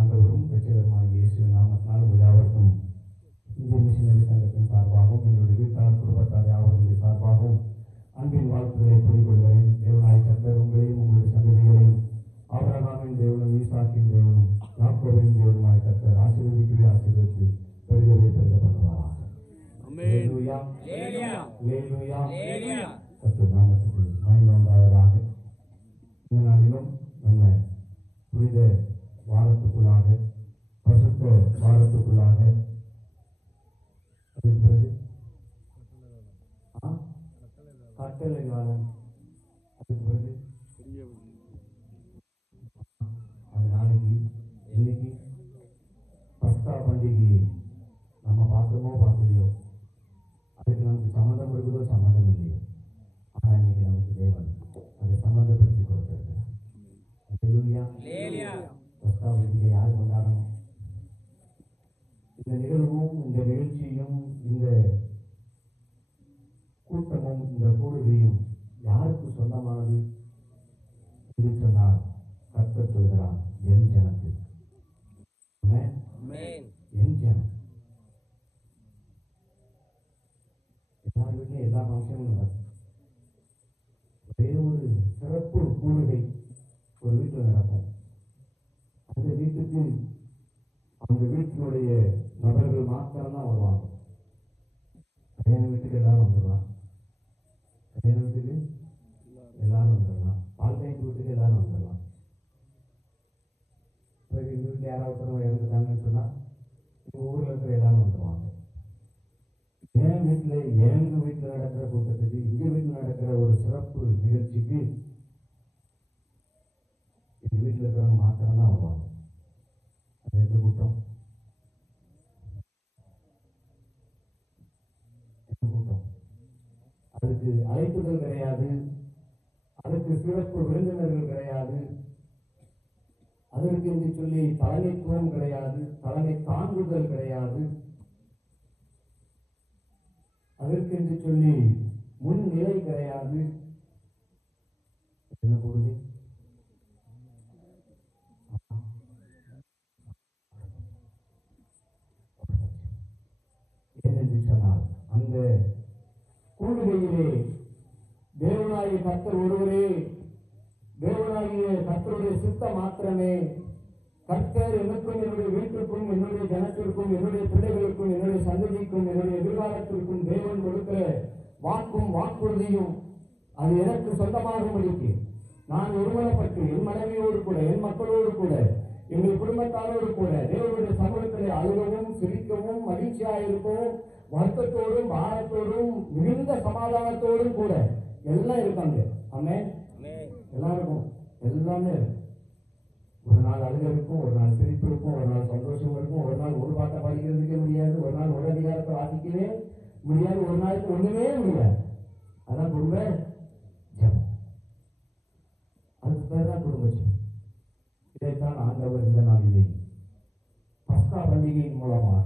ஆண்டவரும் இரட்சகருமாகிய இயேசுவின் நாமத்தினால் உங்கள் யாவருக்கும் இந்திய மிஷனரி சங்கத்தின் சார்பாகவும் எங்களுடைய வீட்டார் குடும்பத்தார் யாவருடைய சார்பாகவும் அன்பின் வாழ்த்துக்களை கூறிக்கொள்கிறேன். தேவனாய் கர்த்தர் உங்களையும் உங்களுடைய சந்ததிகளையும் ஆபிரகாமின் தேவனும் ஈசாக்கின் தேவனும் யாக்கோபின் தேவனுமாய் கர்த்தர் ஆசீர்வதிக்கவே ஆசீர்வதித்து பெருகவே பெருக பண்ணுவாராக. கர்த்தர் நாமத்துக்கு மகிமை உண்டாவதாக. இந்த நாளிலும் நம்ம புனித வாரத்துக்குள்ளாக பசுத்த வாரத்துக்குள்ளாக அதுக்கு பிறகு கட்டளை காலம், அதுக்கு பிறகு அது நாளைக்கு இன்னைக்கு பஸ்கா பண்டிகை நம்ம பார்த்தோமோ பார்க்கலையோ, அதுக்கு நமக்கு சம்மந்தம் இருக்குதோ சம்மந்தம் இல்லையோ, ஆனால் இன்னைக்கு நமக்கு தேவன் அதை சம்மந்தப்படுத்தி கொடுத்திருக்கிறார். பஸ்கா பண்டிகை யார் கொண்டாடணும்? இந்த நிகழ்வும் இந்த நிகழ்ச்சியும் இந்த கூட்டமும் இந்த கூடுகையும் யாருக்கு சொந்தமானது என்று சொன்னால் கர்த்தர் சொல்கிறார், என் ஜனத்துக்கு. என் ஜனம். எல்லார் வீட்லையும் எல்லா ஃபங்க்ஷனும் நடக்கும். ஒரே ஒரு சிறப்பு கூடுகை ஒரு வீட்டில் நடக்கும். அந்த வீட்டுக்கு அந்த வீட்டினுடைய நபர்கள் மாத்திரம்தான் வருவாங்க. கல்யாண வீட்டுக்கு எல்லாரும் வந்துடலாம், கல்யாண வீட்டுக்கு எல்லாரும் வந்துடலாம், பால்காய்ச்சி வீட்டுக்கு எல்லாரும் வந்துடலாம். பிறகு எங்கள் வீட்டில் யாராவது ஒருத்தவங்க இறந்துட்டாங்கன்னு சொன்னால் எங்கள் ஊரில் இருக்கிற எல்லாரும் வந்துடுவாங்க. என் வீட்டில் எங்கள் வீட்டில் நடக்கிற கூட்டத்துக்கு, எங்கள் வீட்டில் நடக்கிற ஒரு சிறப்பு நிகழ்ச்சிக்கு எங்கள் வீட்டில் இருக்கிறவங்க மாத்திரம்தான் வருவாங்க. அது எந்த கூட்டம்? எந்த கூட்டம்? அதுக்கு அழைப்புகள் கிடையாது, அதற்கு சிறப்பு விருந்தினர்கள் கிடையாது, அதற்கு என்று சொல்லி தலைமைத்துவம் கிடையாது, தலைமை தாங்குதல் கிடையாது, அதற்கு என்று சொல்லி முன்னிலை கிடையாது. என்ன பொருள்? ஏனென்று சொன்னால் அந்த கூடுகையிலே தேவனாகிய கர்த்தர் ஒருவரே, தேவனாகிய கர்த்தருடைய சித்தம் மாத்திரமே. கர்த்தர் எனக்கும் என்னுடைய வீட்டுக்கும் என்னுடைய ஜனத்திற்கும் என்னுடைய பிள்ளைகளுக்கும் என்னுடைய சந்ததிக்கும் என்னுடைய எதிர்காலத்திற்கும் தேவன் கொடுக்கிற வாக்கும் வாக்குறுதியும் அது எனக்கு சொந்தமாகும்படிக்கு நான் ஒருமனப்பட்டு என் மனைவியோடு கூட என் மக்களோடு கூட எங்கள் குடும்பத்தாரோடு கூட தேவனுடைய சமூகத்திலே அழுகவும் சிரிக்கவும் மகிழ்ச்சியாக இருக்கவும் வருத்தத்தோடும் பாரத்தோடும் மிகுந்த சமாதானத்தோடும் கூட எல்லாம் இருக்காங்க. ஆமென். எல்லாருக்கும் எல்லாமே இருக்கும். ஒரு நாள் அழுக இருக்கும், ஒரு நாள் சிரிப்பு இருக்கும், ஒரு நாள் சந்தோஷம் இருக்கும், ஒரு நாள் ஒரு பாட்டை படிக்கிறதுக்கே முடியாது, ஒரு நாள் ஒரு அதிகாரத்தை வாசிக்கவே முடியாது, ஒரு நாளுக்கு ஒண்ணுமே முடியாது. அதான் குடும்ப ஜெபம். அதுக்கு பேர் தான் குடும்ப ஜெபம். இதைத்தான் ஆண்டவர் இந்த நாளிலே பஸ்கா பண்டிகையின் மூலமாக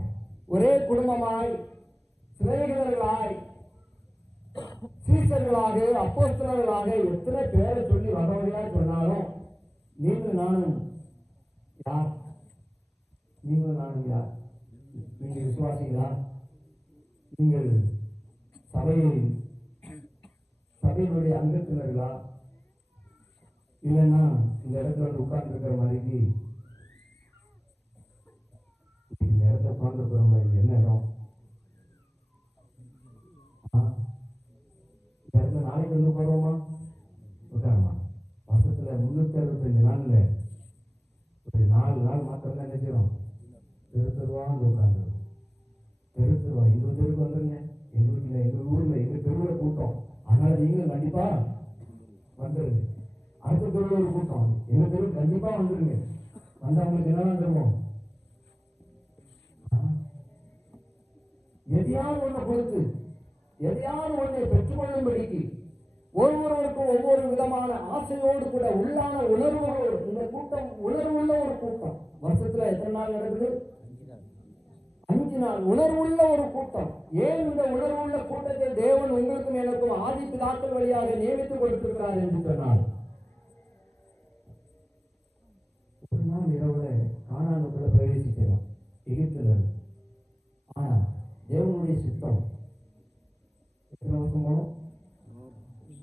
ஒரே குடும்பமாய் சிறைகளர்களாய் சீசர்களாக அப்போஸ்தலர்களாக எத்தனை பேரை சொல்லி வகையாக சொன்னாலும் நீங்கள் நானும் யார்? நீங்கள் நானும் யார்? நீங்கள் விசுவாசிகளா? நீங்கள் சபையினுடைய அங்கத்தினர்களா? இல்லைன்னா இந்த இடத்துல வந்து உட்கார்ந்து இருக்கிற மாதிரிக்கு இந்த இடத்துல உட்கார்ந்து இருக்கிறவங்க இது என்ன இடம்? இந்த இடத்துல நாளைக்கு வந்து போறோமா? உட்காரமா? வருஷத்துல 365 நாள்ல ஒரு 4 நாள் மாத்திரம் தான் நினைச்சிடும். தெருவா வந்து உட்காந்துருக்கும். தெருவா இந்த தெருக்கு வந்துருங்க. எங்க வீட்டுல எங்க ஊர்ல எங்க தெருவுல கூட்டம், அதனால நீங்களும் கண்டிப்பா வந்துருங்க. அடுத்த தெருவில் ஒரு கூட்டம், எங்க தெருவு கண்டிப்பா வந்துருங்க. வந்து அவங்களுக்கு என்னதான் தருவோம்? எதையாவது ஒண்ணு கொடுத்து எதையாவது ஒன்றை பெற்றுக்கொள்ளும்படிக்கு ஒவ்வொருவருக்கும் ஒவ்வொரு விதமான ஆசையோடு கூட உள்ளான உணர்வுகளோடு இந்த கூட்டம் உணர்வுள்ள ஒரு கூட்டம். வருஷத்துல எத்தனை நாள் நடக்குது? 5 நாள். உணர்வுள்ள ஒரு கூட்டம். ஏன் இந்த உணர்வுள்ள கூட்டத்தை தேவன் உங்களுக்கும் எனக்கும் ஆதி பிதாக்கள் வழியாக நியமித்துக் கொடுத்திருக்கிறார் என்று சொன்னார். நாள் இரவுல கானானுக்குள்ள பிரவேசிக்கலாம் எகிப்துல இருந்து. ஆனா தேவனுடைய சித்தம் எத்தனை வருஷம் போனோம்?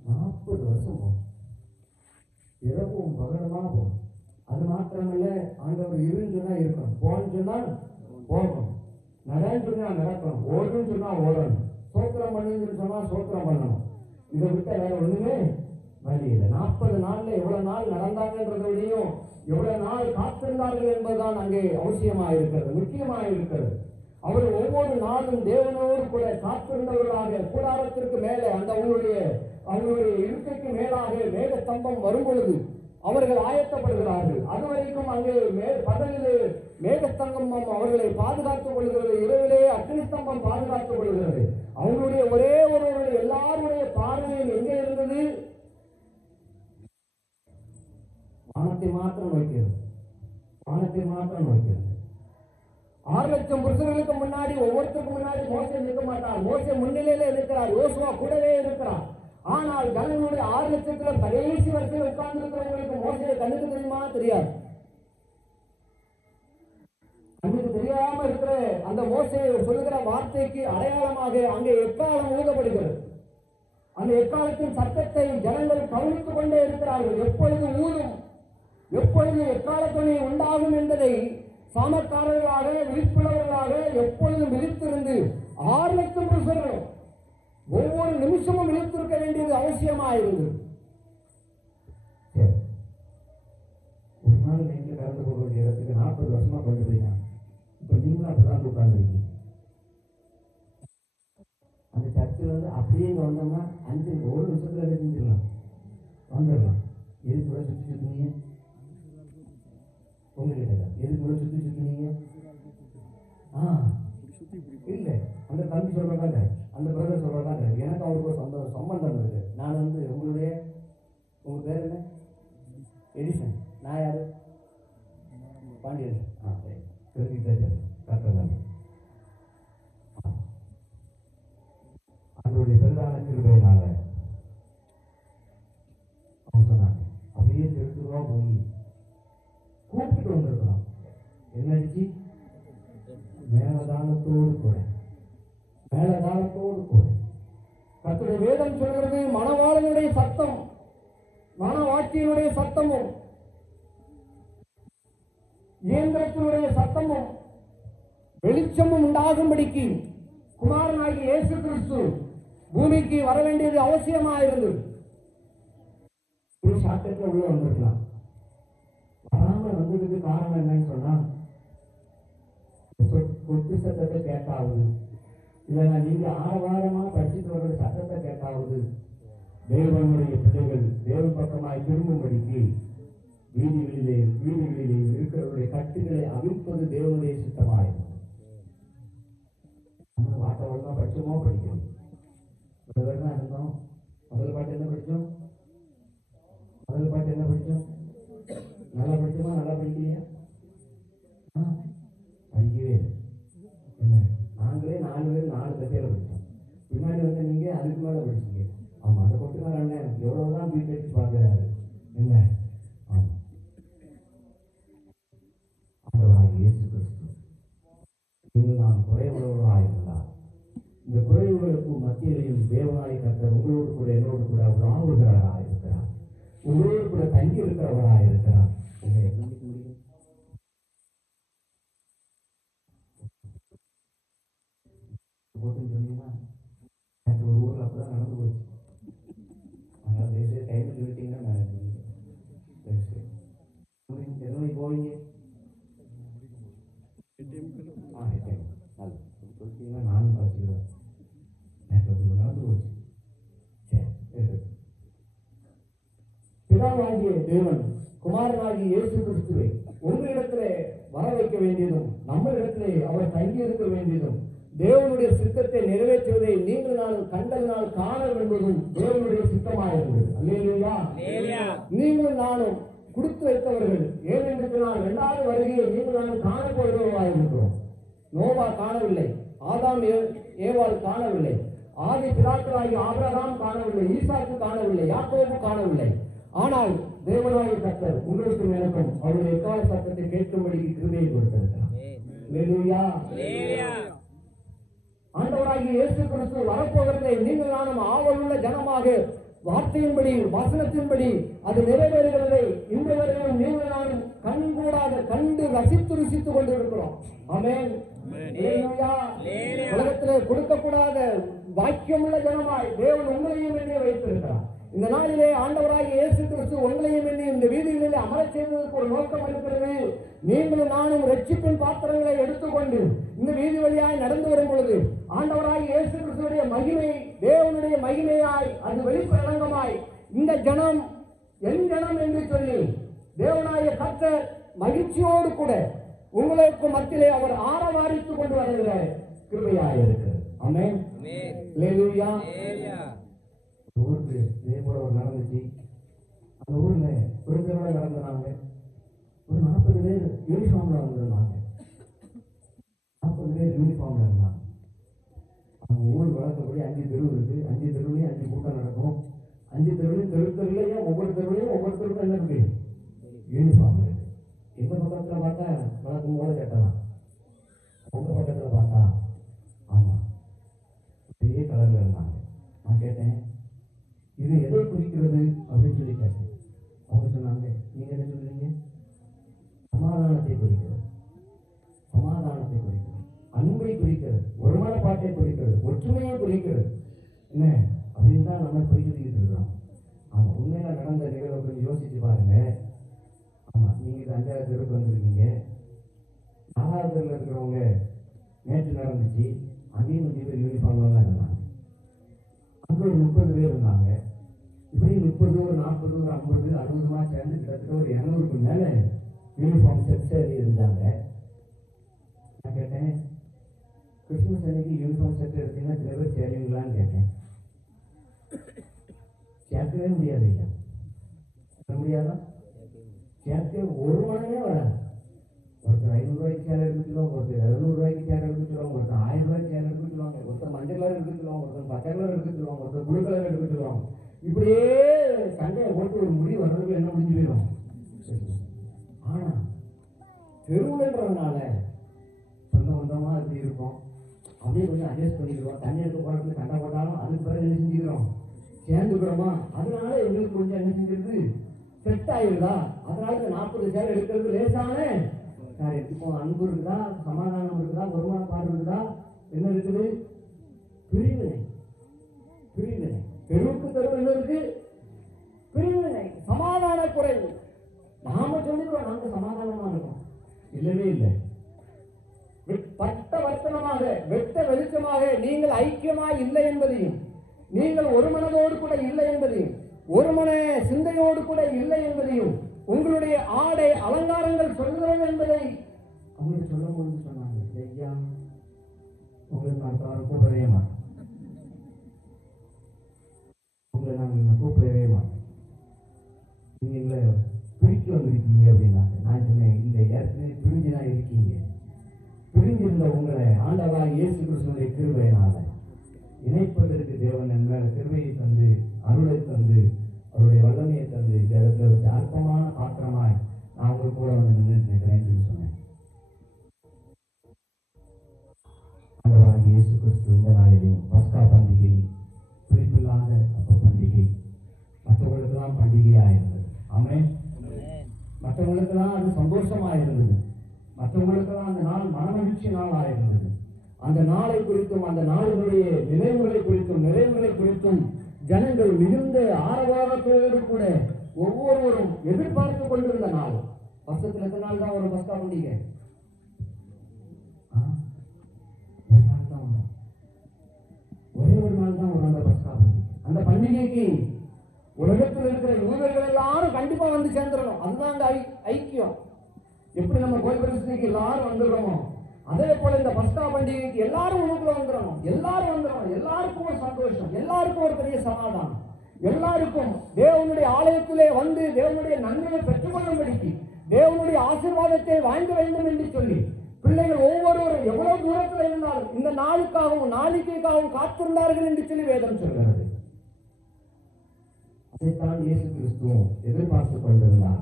40 வருஷம் போகணும். இரவும் பகலமா போகணும். அது மாத்திரமல்ல, ஆண்டவர் இருன்னு சொன்னா இருக்கணும், போன்னு சொன்னா போகணும், நடன்னு சொன்னா நடக்கணும், ஓடுன்னு சொன்னா ஓடணும், சோத்திரம் பண்ணுன்னு சொன்னா சோத்திரம் பண்ணணும். இதை விட்ட வேற ஒண்ணுமே வழி இல்லை. 40 நாள்ல எவ்வளவு நாள் நடந்தாங்கன்றதையும் எவ்வளவு நாள் காத்திருந்தார்கள் என்பதுதான் அங்கே அவசியமா இருக்கிறது, முக்கியமா இருக்கிறது. அவர் ஒவ்வொரு நாளும் தேவனோடு கூட காத்திருந்தவர்களாக கூடாரத்திற்கு மேலே அந்த அவங்களுடைய இருக்கைக்கு மேலாக மேக ஸ்தம்பம் வரும் பொழுது அவர்கள் ஆயத்தப்படுகிறார்கள். அதுவரைக்கும் அங்கே பகலிலே மேகஸ்தம்பம் அவர்களை பாதுகாத்துக் கொள்கிறது, இரவிலே அக்னி ஸ்தம்பம் பாதுகாத்துக் கொள்கிறது. அவங்களுடைய ஒரே ஒருவருடைய எல்லாருடைய பார்வையும் எங்கே இருந்தது? வானத்தை மாத்திரம் நோக்கிறது, வானத்தை மாத்திரம் நோக்கிறது. 6 லட்சம் புருஷர்களுக்கு முன்னாடி ஒவ்வொருத்தருக்கு முன்னாடி மோசே நிற்க மாட்டார். மோசே முன்னிலையில இருக்கிறார், யோசுவா கூடவே இருக்கிறார். ஆனால் ஜனங்களுடைய 6 லட்சத்துல கடைசி வரிசையில் உட்கார்ந்து இருக்கிறவங்களுக்கு மோசே கண்ணுக்கு தெரியுமா? தெரியாது. கண்ணுக்கு தெரியாம இருக்கிற அந்த மோசே சொல்லுகிற வார்த்தைக்கு அடையாளமாக அங்கே எக்காலம் ஊதப்படுகிறது. அந்த எக்காலத்தின் சத்தத்தை ஜனங்கள் கவனித்துக் கொண்டே இருக்கிறார்கள். எப்பொழுது ஊதும், எப்பொழுது எக்காலத்தொனி உண்டாகும் என்பதை சாமக்காரர்களாக விழிப்புள்ளவர்களாக எப்பொழுதும் விழித்திருந்து 6 லட்சம் புருஷர்களும் ஒவ்வொரு நிமிஷமும் விழித்திருக்க வேண்டியது அவசியமாயிருந்தது. ஒரு நாள் நீங்க கலந்து போக வேண்டிய இடத்துக்கு 40 வருஷமா கொண்டு போயிட்டாங்க. இப்ப நீங்களும் அப்படிதான் உட்கார்ந்துருக்கீங்க. அந்த சர்ச்சில் வந்து அப்படியே இங்க வந்தோம்னா 1 நிமிஷத்துல என்ன செஞ்சிடலாம், வந்துடலாம். எதுக்கு கூட சுத்தி சுத்தினீங்க? உங்ககிட்ட எதுக்கு கூட சுத்தி சுத்தினீங்க? இல்ல, அந்த தம்பி சொல்றதாங்க, அந்த பிரதர் சொல்றதாங்க, எனக்கு அவருக்கு ஒரு சம்பந்தம் இருக்கு. நான் வந்து உங்க பேர் என்ன? எடிசன். நான் யாரு? பாண்டியன். அதனுடைய பெரிதான கிருபையினால அவங்க சொன்னாங்க, அப்படியே திருத்துவா போய் கூப்பிட்டு வந்திருக்கிறோம். என்னடிச்சு? மேலதாளத்தோடு கூட, மேலதாளத்தோடு கூட. கர்த்தருடைய வேதம் சொல்கிறது, மணவாளனுடைய சத்தம் மணவாட்டியினுடைய சத்தமும் இயந்திரத்தினுடைய சத்தமும் வெளிச்சமும் உண்டாகும்படிக்கு குமாரனாகிய இயேசு கிறிஸ்து பூமிக்கு வர வேண்டியது அவசியமாயிருந்தது. ஷார்ட்கட்ல உள்ள வந்திருக்கலாம். வராம வந்ததுக்கு காரணம் என்னன்னு சொன்னா, கொட்டு சத்தத்தை கேட்டாவது, இல்லைன்னா நீங்க ஆரவாரமா படிச்சுட்டு வர்ற சத்தத்தை கேட்டாவது தேவனுடைய பிள்ளைகள் தேவன் பக்கமாய் திரும்பும்படிக்கு வீதிகளிலே இருக்கிறவருடைய கட்டுகளை அவிழ்ப்பது தேவனுடைய சித்தமாயிருக்கும். நம்ம வாட்டை ஒழுங்கா படிச்சோமோ படிக்கணும். தான் இருந்தோம். முதல் பாட்டு என்ன படிச்சோம்? நல்லா படிச்சோமா? நல்லா படிக்கலையா? படிக்கவே இல்லை. என்ன, நாங்களே 4 பேர் 4 கதையில படித்தோம். பின்னாடி வந்து நீங்க அதுக்கு மேல படிச்சீங்க. ஆமா, அதை கொட்டுக்கார அண்ணன் எவ்வளவுதான் வீட்டு அடிச்சு பார்க்கிறாரு. என்ன, ஆமா, ஆண்டவராகிய இயேசு கிறிஸ்து நீங்கள் நான் குறைவுள்ளவராயிருந்தால் இந்த குறைவுகளுக்கு மத்தியிலையும் தேவனாய் கர்த்தர் உங்களோடு கூட என்னோடு கூட அவர் ஆளுகிறாராயிருக்கிறார், உங்களோடு கூட தங்கி இருக்கிறவராயிருக்கிறார். உங்களை கவனிக்க முடியும். போட்டுன்னு சொன்னீங்கன்னா எனக்கு ஒரு ஊரில் அப்பதான் நடந்து போச்சு. அதனால தயவுசெய்து டைம் சொல்லிட்டீங்கன்னா மேனேஜ் பண்ணிக்கிறேன். எத்தனை மணிக்கு போவீங்க? சொல்லிட்டீங்கன்னா நானும் பழச்சிக்கிறேன். எனக்கு அப்படி நடந்து போச்சு. சரி, பிதாவாகிய தேவன் குமாரனாகிய இயேசு கிறிஸ்துவை உங்களிடத்திலே வர வைக்க வேண்டியதும் நம்ம இடத்திலே அவர் தங்கி இருக்க வேண்டியதும் தேவனுடைய சித்தத்தை நிறைவேற்றுவதை நீங்கள் நானும் கண்டதினால் காண வேண்டுவதும் தேவனுடைய சித்தமாயிருந்தது. அல்லேலூயா. நீங்கள் நானும் கொடுத்து வைத்தவர்கள். ஏனென்று சொன்னால் 2வது வருகையை நீங்கள் நானும் காண போகிறவர்களாக இருக்கிறோம். நோவா காணவில்லை, ஆதாம் ஏவாள் காணவில்லை, ஆதி பிதாக்களாகிய ஆபிரகாம் காணவில்லை, ஈசாக்கு காணவில்லை, யாக்கோபு காணவில்லை. ஆனால் தேவனாகிய கர்த்தர் உங்களுக்கும் எனக்கும் அவருடைய எக்கால சத்தத்தை கேட்கும்படிக்கு கிருபையை கொடுத்திருக்கிறார். அல்லேலூயா. ஆண்டவராகிய இயேசு கிறிஸ்து வரப்போகிறதை நீங்கள் நானும் ஆவலுள்ள ஜனமாக வார்த்தையின்படி வசனத்தின்படி அது நிறைவேறுகிறதை இந்த வரையிலும் நீங்கள் நானும் கண்கூடாக கண்டு ரசித்து ருசித்துக் கொண்டிருக்கிறோம். ஆமென். உலகத்திலே கொடுக்கக்கூடாத வாக்கியமுள்ள ஜனமாய் தேவன் உங்களையும் எண்ணி வைத்திருக்கிறார். இந்த நாளிலே ஆண்டவராகிய இயேசு கிறிஸ்து உங்களையும் எண்ணி இந்த வீதிகளிலே அமரச் செய்வதற்கு ஒரு நோக்கம் இருக்கிறது. நீங்களும் நானும் ரட்சிப்பின் பாத்திரங்களை எடுத்துக்கொண்டு இந்த வீதி வழியாய் நடந்து வரும் பொழுது ஆண்டவராகிய இயேசு கிறிஸ்துடைய மகிமை, தேவனுடைய மகிமையாய் அது வெளிப்படங்கமாய் இந்த ஜனம் என் ஜனம் என்று சொல்லி தேவனாகிய கர்த்தர் மகிழ்ச்சியோடு கூட உங்களுக்கு மத்தியிலே அவர் ஆரவாரித்துக் கொண்டு வருகிற கிருபையாய் இருக்கிறது. ஆமென். அல்லேலூயா. ஊருக்கு இதே போல ஒரு நடந்துச்சு. அந்த ஊர்ல ஒரு தெருவுல நடந்தாங்க. ஒரு 40 பேர் யூனிஃபார்ம்ல வந்திருந்தாங்க. 40 பேர் யூனிஃபார்ம்ல இருந்தாங்க. அவங்க ஊர் வழக்கப்படி 5 தெரு இருக்கு. 5 தெருவுலையும் 5 கூட்டம் நடக்கும். 5 தெருவுலையும் தெருலையும் ஒவ்வொரு தெருவுக்கும் என்ன இருக்கு? யூனிஃபார்ம் இருக்கு. எந்த பக்கத்துல பார்த்தா வழக்கம் போல கட்டலாம், உங்க பக்கத்துல பார்த்தா ஆமா பெரிய கலர்ல இருந்தாங்க. நான் கேட்டேன், இது எதை குறிக்கிறது அப்படின்னு சொல்லி கேட்டேன். அவங்க சொன்னாங்க, நீங்க என்ன சொல்றீங்க? சமாதானத்தை குறிக்கிறது, சமாதானத்தை குறிக்கிறது, அன்பை குறிக்கிறது, ஒருமனப்பாட்டை குறிக்கிறது, ஒற்றுமையை குறிக்கிறது. என்ன அப்படின்னு தான் நம்ம போய் சொல்லிக்கிட்டு இருக்கிறோம். ஆமா, உண்மையில நடந்த நிகழ்வை கொஞ்சம் யோசிச்சு பாருங்க. ஆமா, நீங்க இது 5வது தெருவுக்கு வந்திருக்கீங்க. 4வது தெருவில் இருக்கிறவங்க நேற்று நடந்துச்சு, அங்கேயும் கொஞ்சம் பேர் யூனிஃபார்ம்ல தான் இருந்தாங்க. அங்கே ஒரு 30 பேர் இருந்தாங்க. இப்படி 30, ஒரு 40, ஒரு 50, 60மா சேர்ந்து கிட்டத்தட்ட ஒரு 200க்கு மேலே யூனிஃபார்ம் செட் இருந்தாங்க. நான் கேட்டேன், கிறிஸ்துமஸ் அன்னைக்கு யூனிஃபார்ம் செட் எடுத்தீங்கன்னா சில பேர் சேருவீங்களான்னு கேட்டேன். சேர்க்கவே முடியாது ஐயா. சொல்ல முடியாதான்? சேர்க்க ஒரு மனமே வராது. ஒருத்தர் 500 ரூபாய்க்கு சேலை எடுக்க சொல்லுவாங்க, ஒருத்தர் 700 ரூபாய்க்கு சேலை எடுக்க சொல்லுவாங்க, ஒருத்தர் 1000 ரூபாய்க்கு சேலை எடுக்க சொல்லுவாங்க, ஒருத்தர் மஞ்சள் கலர் எடுக்க சொல்லுவாங்க, ஒருத்தர் பச்சை கலர் எடுக்க சொல்லுவாங்க, ஒருத்தர் ப்ளூ கலர் எடுக்க சொல்லுவாங்க. இப்படியே சண்டையை போட்டு ஒரு முடிவு வர்றதுக்கு என்ன முடிஞ்சு போயிடும். ஆனா தெருவுன்றதுனால சொந்த பந்தமா இப்படி இருக்கும், அப்படியே கொஞ்சம் அட்ஜஸ்ட் பண்ணிக்கிறோம். தண்ணி எடுக்க போறதுக்கு சண்டை போட்டாலும் அதுக்கு பிறகு என்ன செஞ்சுக்கிறோம், சேர்ந்துக்கிறோமா. அதனால எங்களுக்கு கொஞ்சம் என்ன செஞ்சிருக்கு, செட் ஆகிடுதா. அதனால இந்த 40 சேர் எடுக்கிறது லேசான காரியம். இப்போ அன்பு இருக்குதா, சமாதானம் இருக்குதா, ஒருமனப்பாடு இருக்குதா, என்ன இருக்குது? பிரிவினை. பிரிவினை. தெருவுக்கு தெருவு என்ன இருக்கு? பிரிவினை, சமாதான குறைவு. நாம சொல்லிக்கிறோம் நாம சமாதானமா இருக்கோம், இல்லவே இல்லை. பட்ட வர்த்தனமாக வெட்ட வெளிச்சமாக நீங்கள் ஐக்கியமா இல்லை என்பதையும், நீங்கள் ஒரு மனதோடு கூட இல்லை என்பதையும், ஒரு மன சிந்தையோடு கூட இல்லை என்பதையும், உங்களுடைய ஆடை அலங்காரங்கள் சொல்கிறது என்பதை அவங்களுக்கு சொல்லும் போது சொன்னாங்க, ஐயா உங்களை நான் கூப்பிடவே மாட்டேன், உங்களை நாங்கள் கூப்பிடவே மாட்டேன், நீங்க எங்களை பிரித்து வந்திருக்கீங்க அப்படின்னாங்க. நான் சொன்னேன், இல்லை, ஏற்கனவே பிரிஞ்சுதான் இருக்கீங்க. பிரிஞ்சிருந்த உங்களை ஆண்டவராகிய இயேசு கிறிஸ்துவினுடைய கிருபையினால இணைப்பதற்கு தேவன் என் மேல கிருபையை தந்து, அருளை தந்து, அவருடைய வல்லமையை தந்து, இந்த இடத்துல ஒரு அற்பமான பாத்திரமாய் நான் உங்க கூட வந்து நினைக்கிறேன் என்று சொன்னேன். ஆண்டவராகிய இயேசு கிறிஸ்து இந்த நாளிலேயும் பஸ்கா பண்டிகை, குறிப்பில்லாத அப்ப பண்டிகை, மற்றவங்களுக்கெல்லாம் பண்டிகையா இருந்தது. ஆமென். மற்றவங்களுக்கெல்லாம் அது சந்தோஷமா இருந்தது. மற்றவங்களுக்கெல்லாம் அந்த நாள் மனமகிழ்ச்சி நாளாக இருந்தது. அந்த நாளை குறித்தும் அந்த நாளினுடைய நினைவுகளை குறித்தும் நிறைவுகளை குறித்தும் ஜனங்கள் மிகுந்த ஆரவாரத்தோடு கூட ஒவ்வொருவரும் எதிர்பார்த்து கொண்டிருந்த நாள். வருஷத்துல எத்தனை நாள் தான் ஒரு பஸ்கா பண்டிகை? ஒரு நாள் தான் வரும், ஒரே ஒரு நாள் தான் வரும் அந்த பஸ்கா பண்டிகை. அந்த பண்டிகைக்கு உலகத்தில் இருக்கிற யூதர்கள் எல்லாரும் கண்டிப்பா வந்து சேர்ந்துடணும். அதுதான் அங்க ஐக்கியம். எப்படி நம்ம கோயில் பிரச்சனைக்கு எல்லாரும் வந்துடுறோமோ, அதே போல இந்த பஸ்கா பண்டிகைக்கு எல்லாரும் உனக்குள்ள வந்துடணும். எல்லாரும் வந்துடணும். எல்லாருக்கும் ஒரு சந்தோஷம், எல்லாருக்கும் ஒரு பெரிய சமாதானம், எல்லாருக்கும் தேவனுடைய ஆலயத்திலே வந்து தேவனுடைய நன்மையை பெற்றுக்கொள்ளும்படிக்கு, தேவனுடைய ஆசீர்வாதத்தை வாங்க வேண்டும் என்று சொல்லி பிள்ளைகள் ஒவ்வொருவரும் எவ்வளவு தூரத்தில் இருந்தாலும் இந்த நாளுக்காகவும் நாளிகைக்காகவும் காத்திருந்தார்கள் என்று சொல்லி வேதம் சொல்கிறது. அதைத்தான் இயேசு கிறிஸ்துவும் எதிர்பார்த்து கொண்டிருந்தார்.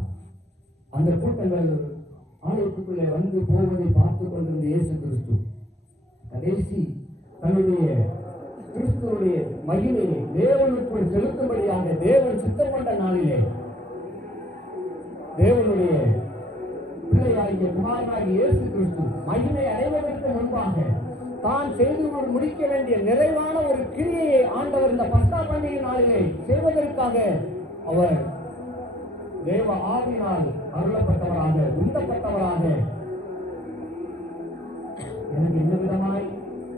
அந்த கூட்டங்கள் ஆலயத்துக்குள்ளே வந்து போவதை பார்த்து கொண்டிருந்த இயேசு கிறிஸ்து கடைசி தன்னுடைய கிறிஸ்துவனுடைய மகிமையை தேவனுக்குள் செலுத்தும்படியாக தேவன் சித்தம் கொண்ட நாளிலே தேவனுடைய பிள்ளையாகிய குமாரனாகிய இயேசு கிறிஸ்து மகிமை அடைவதற்கு முன்பாக தான் செய்து முடிக்க வேண்டிய நிறைவான ஒரு கிரியையை ஆண்டவர் இந்த பஸ்கா பண்டிகை நாளிலே செய்வதற்காக அவர் தேவ ஆவியினால் அருளப்பட்டவராக உந்தப்பட்டவராக எனக்கு எந்த விதமாய்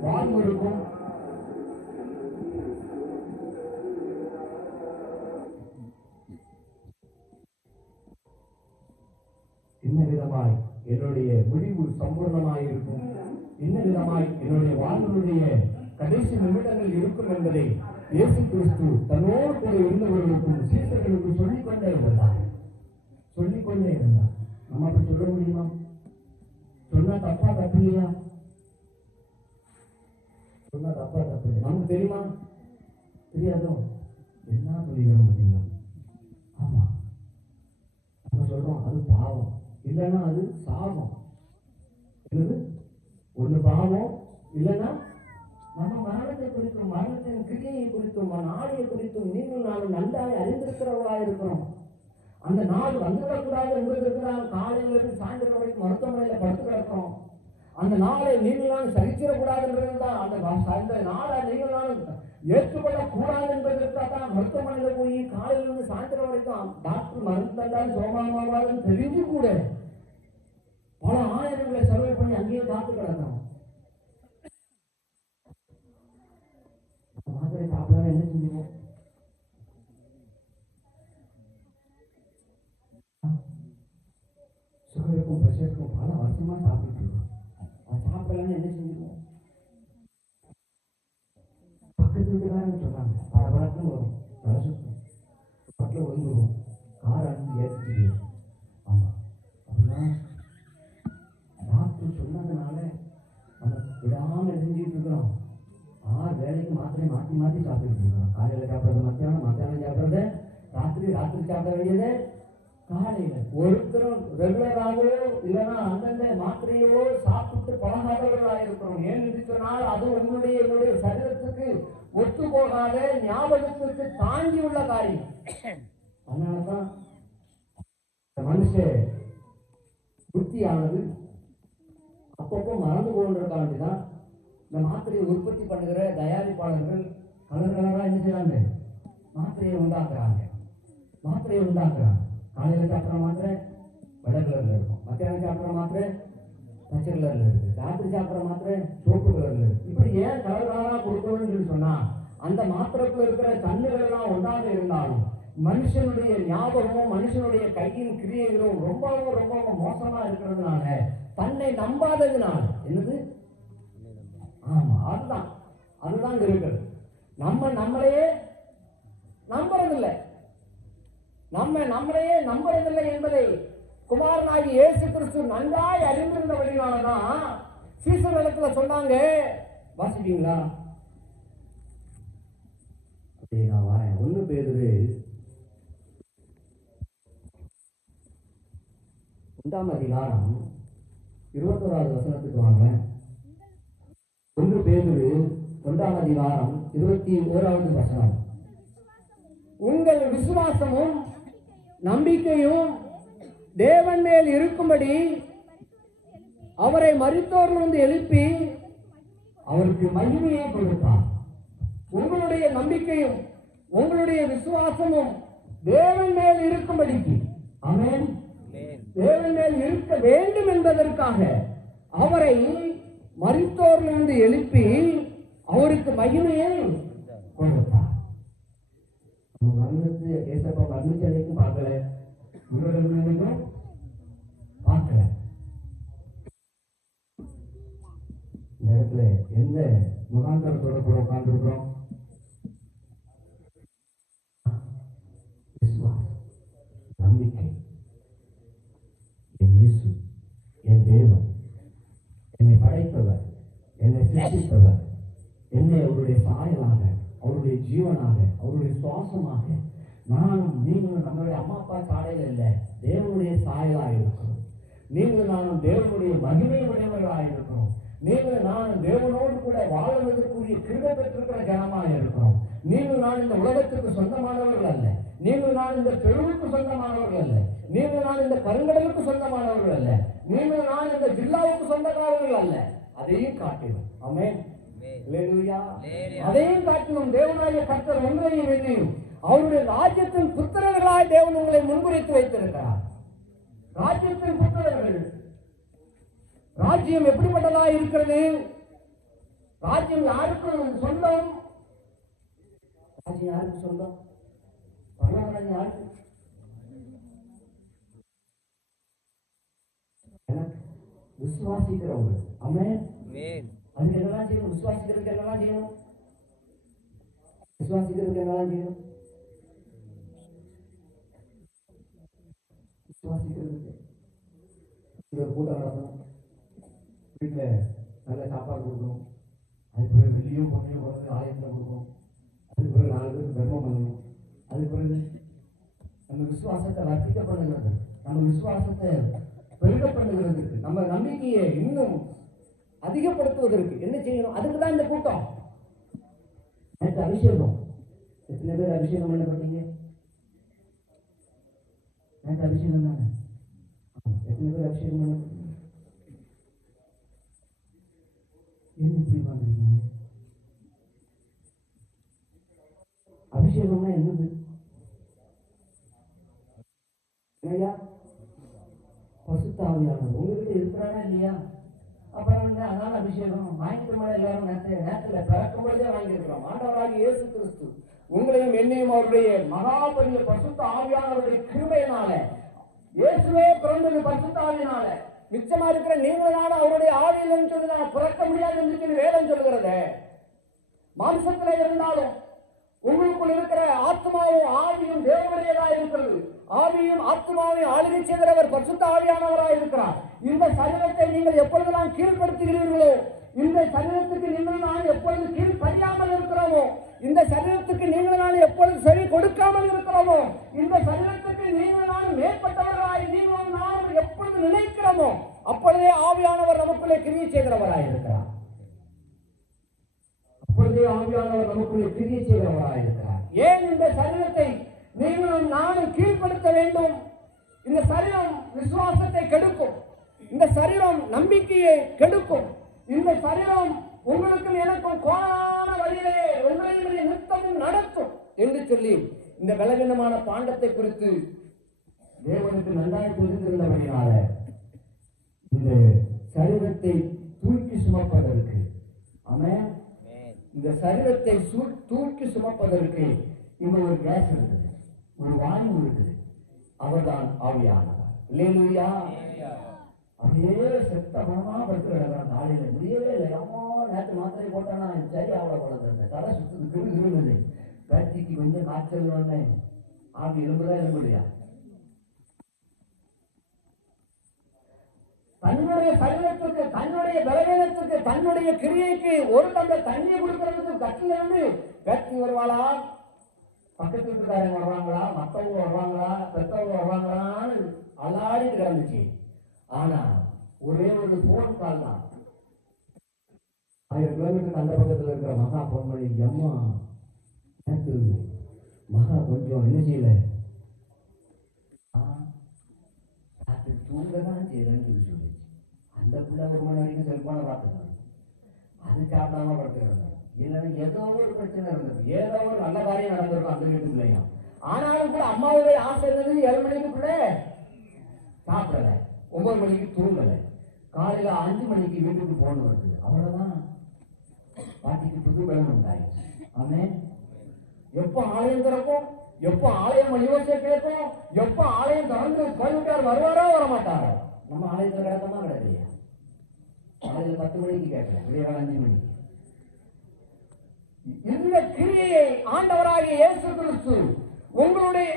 வாழ்வு இருக்கும், என்ன விதமாய் என்னுடைய முடிவு சம்பூர்ணமாய் இருக்கும், என்ன விதமாய் என்னுடைய வாழ்வுடைய கடைசி நிமிடங்கள் இருக்கும் என்பதை இயேசு கிறிஸ்து தன்னோடு கூட இருந்தவர்களுக்கும் சீசர்களுக்கும் சொல்லிக்கொண்டே இருந்தார். நம்ம அப்படி சொல்ல முடியுமா? சொன்னா தப்பா தப்பு இல்லையா? சொன்னா தப்பா தப்பு இல்லையா? நமக்கு தெரியுமா? தெரியாதோ? என்ன சொல்லிக்கிறோம் பார்த்தீங்களா? ஆமா, நம்ம சொல்றோம் அது பாவம், இல்லைன்னா அது சாபம். என்னது? ஒண்ணு பாவம், இல்லைன்னா நம்ம மரணத்தை குறித்தும் மரணத்தின் கிரியையை குறித்தும் நாளையை குறித்தும் நீங்கள் நானும் நன்றாக அறிந்திருக்கிறவர்களா இருக்கிறோம். அந்த நாள் வந்துவிடக்கூடாது என்பதற்கு தான் காலையில இருந்து சாயந்தரம் வரைக்கும் மருத்துவமனையில படுத்து கிடக்கிறோம். அந்த நாளை நீங்களாலும் சரிச்சிடக்கூடாது என்பதுதான் அந்த நாளை நீங்களாலும் ஏற்றுக்கொள்ளக்கூடாது என்பதற்காக தான் மருத்துவமனையில போய் காலையில இருந்து சாயந்தரம் வரைக்கும் டாக்டர் மருந்து தந்தாலும் சோமாமாவாதுன்னு தெரிஞ்சு கூட பல ஆயிரங்களை செலவு பண்ணி அங்கேயே காத்து கிடக்கிறோம். மாத்திரை சாப்பிடலாம் என்ன செஞ்சுவோம்? சுகருக்கும் பிரஷருக்கும் பல வருஷமா சாப்பிட்டு இருக்கோம். அது சாப்பிடலான்னு என்ன செஞ்சுருவோம்? பக்கத்து வீட்டுக்காரன்னு சொன்னாங்க, படபடக்குன்னு வரும், தலை சுத்தம், பட்டில் விழுந்துடும், கார் அனுப்பி ஏற்றிட்டு. ஆமா, அப்படின்னா டாக்டர் சொன்னதுனால நம்ம விடாம செஞ்சுட்டு இருக்கிறோம். வேலைக்கு மாத்திரை மாற்றி மாற்றி சாப்பிட்டு இருக்கிறோம். காலையில் சாப்பிட்றது மத்தியானம், மத்தியானம் சாப்பிட்றது ராத்திரி, ராத்திரி சாப்பிட வேண்டியது காலையில. ஒருத்தரும் ரெகுலராகவோ இல்லைன்னா அந்தந்த மாத்திரையோ சாப்பிட்டு பழகாதவர்களாக இருக்கிறோம். ஏன்னு சொன்னால் அது உங்களுடைய என்னுடைய சரீரத்துக்கு ஒத்து போகாத, ஞாபகத்துக்கு தாண்டி உள்ள காரியம். அதனாலதான் மனுஷ புத்தியானது அப்பப்போ மறந்து போன்றதுக்காண்டிதான் இந்த மாத்திரையை உற்பத்தி பண்ணுகிற தயாரிப்பாளர்கள் கலர் கலராக என்ன செய்யறாங்க? மாத்திரையை உண்டாக்குறாங்க. காலையில் சாப்பிட்ற மாத்திரை வெள்ளை கலர்ல இருக்கும், மத்தியானம் சாப்பிட்ற மாத்திரை பச்சை கலர்ல இருக்கு, ராத்திரி சாப்பிட்ற மாத்திரை சோப்பு கலர்ல இருக்கு. இப்படி ஏன் கலர் கலராக கொடுக்கணும்னு சொல்லி சொன்னா, அந்த மாத்திரைக்குள்ள இருக்கிற கண்ணுகள் எல்லாம் ஒன்றாக இருந்தாலும் மனுஷனுடைய ஞாபகமும் மனுஷனுடைய கையின் கிரியைகளும் ரொம்பவும் ரொம்பவும் மோசமா இருக்கிறதுனால, தன்னை நம்பாததுனால. என்னது? ஆமா, அதுதான் இருக்கிறது. நம்மளையே நம்புறதில்லை, நம்மளையே நம்புறதில்லை என்பதை குமாரனாகி இயேசு கிறிஸ்து நன்றாய் அறிந்திருந்தபடினாலதான் சீசனிடத்துல சொன்னாங்க. வாசிப்பீங்களா? 1 பேதுரு 1ஆம் அதிகாரம் 21வது வசனத்துக்கு வாங்க. 1 பேதுரு 1ஆம் அதிகாரம் 21வது வசனம். உங்கள் விசுவாசமும் நம்பிக்கையும் தேவன் மேல் இருக்கும்படி அவரை மரித்தோரிலிருந்து எழுப்பி அவருக்கு மகிமையை கொடுத்தார். உங்களுடைய நம்பிக்கையும் உங்களுடைய விசுவாசமும் தேவன் மேல் இருக்கும்படிக்கு, ஆமென், தேவன் மேல் இருக்க வேண்டும் என்பதற்காக அவரை மரித்தோரிலிருந்து எழுப்பி அவருக்கு மகிமையை கொடுத்தார். மரணத்தை ஏசப்பா மரணச்சலைக்கும் பார்க்கல, உயிரிழமைக்கும் பார்க்கல. இந்த இடத்துல எந்த முகாந்திரத்தோட கூட உட்கார்ந்து இருக்கிறோம்? விசுவாசம், நம்பிக்கை. என் இயேசு, என் தேவன், என்னை படைத்தவர், என்னை சிருஷ்டித்தவர், என்னை அவருடைய சாயலாக, அவருடைய ஜீவனாக, அவருடைய சுவாசமாக, நானும் நீங்களும் நம்மளுடைய அம்மா அப்பா சாடையில் இல்லை, தேவனுடைய சாயலாக இருக்கிறோம். நீங்கள் நானும் தேவனுடைய மகிமை உடையவர்களாக இருக்கிறோம். நீங்கள் நானும் தேவனோடு கூட வாழ்வதற்குரிய கிருபை பெற்றிருக்கிற ஜனமாக இருக்கிறோம். நீங்கள் நான் இந்த உலகத்துக்கு சொந்தமானவர்கள் அல்ல. நீங்கள் நான் இந்த தெருவுக்கு சொந்தமானவர்கள் அல்ல. நீங்கள் நான் இந்த கருங்கடலுக்கு சொந்தமானவர்கள் அல்ல. நீங்கள் நான் இந்த ஜில்லாவுக்கு சொந்தக்காரர்கள் அல்ல. அதையும் காட்டினோம். ஆமென். அல்லேலூயா. அதையும் காட்டினோம். தேவனாகிய கர்த்தர் ஒன்றையும் எண்ணியும் அவருடைய ராஜ்யத்தின் புத்திரர்களாய் தேவன் உங்களை முன்குறித்து வைத்திருக்கிறார். ராஜ்யத்தின் புத்திரர்கள். ராஜ்யம் எப்படிப்பட்டதாக இருக்கிறது? ராஜ்யம் யாருக்கு சொந்தம்? ராஜ்யம் யாருக்கு சொந்தம்? பரலோகம் யாருக்கு? எனக்கு விசுவாசிக்கிறவங்க. ஆமென். அதுக்கு என்னெல்லாம் செய்யணும்? விசுவாசிக்கிறதுக்கு என்னெல்லாம் செய்யணும்? விசுவாசிக்கிறதுக்கு என்னெல்லாம் செய்யணும்? விசுவாசிக்கிறதுக்கு ஒரு கூட்டம் நடத்தணும், வீட்டில் நல்ல சாப்பாடு கொடுக்கணும், அதுக்கு பிறகு வெள்ளியோ பொண்ணையோ கொண்டு ஆலயத்தில் கொடுக்கணும், அதுக்கு பிறகு 4 பேருக்கு தர்மம் பண்ணணும், அதுக்கு பிறகு நம்ம விசுவாசத்தை வர்த்திக்க பண்ணுகிறது, நம்ம விசுவாசத்தை பெருக பண்ணுகிறதுக்கு, நம்ம நம்பிக்கையை இன்னும் அதிகப்படுத்துவதற்கு என்ன செய்யணும்? அதுக்கு தான் இந்த கூட்டம். நேற்று அபிஷேகம். எத்தனை பேர் அபிஷேகம் பண்ணப்பட்டீங்க? நேற்று அபிஷேகம் தானே. எத்தனை பேர் அபிஷேகம் பண்ணப்பட்டீங்க? என்ன இப்படி பார்க்குறீங்க? அபிஷேகம்னா என்னது? ஐயா, பசுத்த ஆவியானவர் உங்ககிட்ட இருக்கிறாரா இல்லையா? அப்புறம் அதனால அபிஷேகம் வாங்கிட்டு மேல எல்லாரும் நேரத்துல பிறக்கும் பொழுதே வாங்கியிருக்கிறோம். ஆண்டவராகிய இயேசு கிறிஸ்து உங்களையும் என்னையும் அவருடைய மகாபலிய பசுத்த ஆவியானவருடைய கிருபையினால, இயேசுவே பிறந்தது பசுத்த ஆவியினால, மிச்சமா இருக்கிற நீங்களும் அவருடைய ஆவியில்னு சொல்லி நான் பிறக்க முடியாது என்று சொல்லி வேதம் சொல்கிறது. மாம்சத்துல இருந்தாலும் உங்களுக்குள் இருக்கிற ஆத்மாவும் ஆவியும் தேவனுடையதா இருக்கிறது. ஆவியும் ஆத்மாவையும் ஆளுகை செய்கிறவர் பரிசுத்த ஆவியானவராக இருக்கிறார். இந்த சரீரத்தை நீங்கள் எப்பொழுதெல்லாம் கீழ்படுத்துகிறீர்களோ, இந்த சரீரத்துக்கு நீங்கள் நான் எப்பொழுது கீழ்படியாமல் இருக்கிறோமோ, இந்த சரீரத்துக்கு நீங்கள் நான் எப்பொழுது செவி கொடுக்காமல் இருக்கிறோமோ, இந்த சரீரத்துக்கு நீங்கள் நான் மேற்பட்டவர்களாய் நீங்கள் நான் எப்பொழுது நினைக்கிறோமோ, அப்பொழுதே ஆவியானவர் நமக்குள்ளே கிரியை செய்கிறவராய் இருக்கிறார். அப்பொழுதே ஆவியானவர் நமக்குள்ளே கிரியை செய்கிறவராய் இருக்கிறார். ஏன் இந்த சரீரத்தை நீங்களும் நானும் கீழ்படுத்த வேண்டும்? இந்த சரீரம் விசுவாசத்தை கெடுக்கும். இந்த சரீரம் நம்பிக்கையை கெடுக்கும். இந்த சரீரம் உங்களுக்கும் எனக்கும் கோணான வழியிலே உங்களையும் நிறுத்தமும் நடத்தும் என்று சொல்லி இந்த பலவீனமான பாண்டத்தை குறித்து தேவனுக்கு நன்றாய் தெரிந்திருந்தபடினால இந்த சரீரத்தை தூக்கி சுமப்பதற்கு, ஆமென், இந்த சரீரத்தை தூக்கி சுமப்பதற்கு இங்க ஒரு கேஸ் இருக்குது, ஒரு வாயு இருக்குது. அவர்தான் ஆவியானவர். அல்லேலூயா. அப்படியே செத்த மனமா படுத்து கிடக்கிறான். காலையில முடியவே இல்லை. அம்மா நேற்று மாத்திரை போட்டானா சரி அவ்வளோ போடுறது, தலை சுத்துது, கிருகுது, பேத்திக்கு வந்து காய்ச்சல் ஒண்ணு, ஆவி எலும்புதான் எலும்புலையா. தன்னுடைய சரீரத்துக்கு, தன்னுடைய பலவீனத்துக்கு, தன்னுடைய கிரியைக்கு ஒரு டம்ளர் தண்ணி கொடுக்கறதுக்கு கட்டில இருந்து பேத்தி வருவாளா, பக்கத்து வீட்டுக்காரங்க வருவாங்களா, மற்றவங்க வருவாங்களா, பெற்றவங்க வருவாங்களான்னு அல்லாடிட்டு கிடந்துச்சு. ஆனா ஒரே ஒரு போன் கால் தான். 1000 கிலோமீட்டருக்கு அந்த பக்கத்தில் இருக்கிற மகா போன் பண்ணி, அம்மா நேற்று மகா கொஞ்சம் என்ன செய்யல, ராத்திரி தூங்கதான் செய்யலன்னு சொல்லிச்சு. அந்த பிள்ளை 1 மணி வரைக்கும் செல்போனை பார்த்துக்கணும், அது சாப்பிடாம படுத்துக்கிறாங்க. இல்லைன்னா ஏதோ ஒரு பிரச்சனை இருந்தது, ஏதோ ஒரு நல்ல காரியம் நடந்திருக்கும் அந்த வீட்டுக்குள்ளேயும். ஆனாலும் கூட அம்மாவுடைய ஆசை இருந்தது 7 மணிக்கு பிள்ளை சாப்பிடல, 9 மணிக்கு தூங்கல, காலையில 5 மணிக்கு வீட்டுக்கு போன் வருது. அவ்வளவுதான், பாட்டிக்கு புது பலன் உண்டாயிடுச்சு. ஆமென். எப்போ ஆலயம் திறக்கும், எப்போ ஆலயம் யோசிச்சு கேட்கும், எப்போ ஆலயம் திறந்து கோயிலுக்கார் வருவாரோ வரமாட்டாரோ. நம்ம ஆலயத்தில் கிடக்கமா கிடக்கலையா? காலையில 10 மணிக்கு கேட்கலாம், விடிய 5 மணிக்கு. இந்த கிரியையை ஆண்டவராகிய இயேசு கிறிஸ்து உங்களுடைய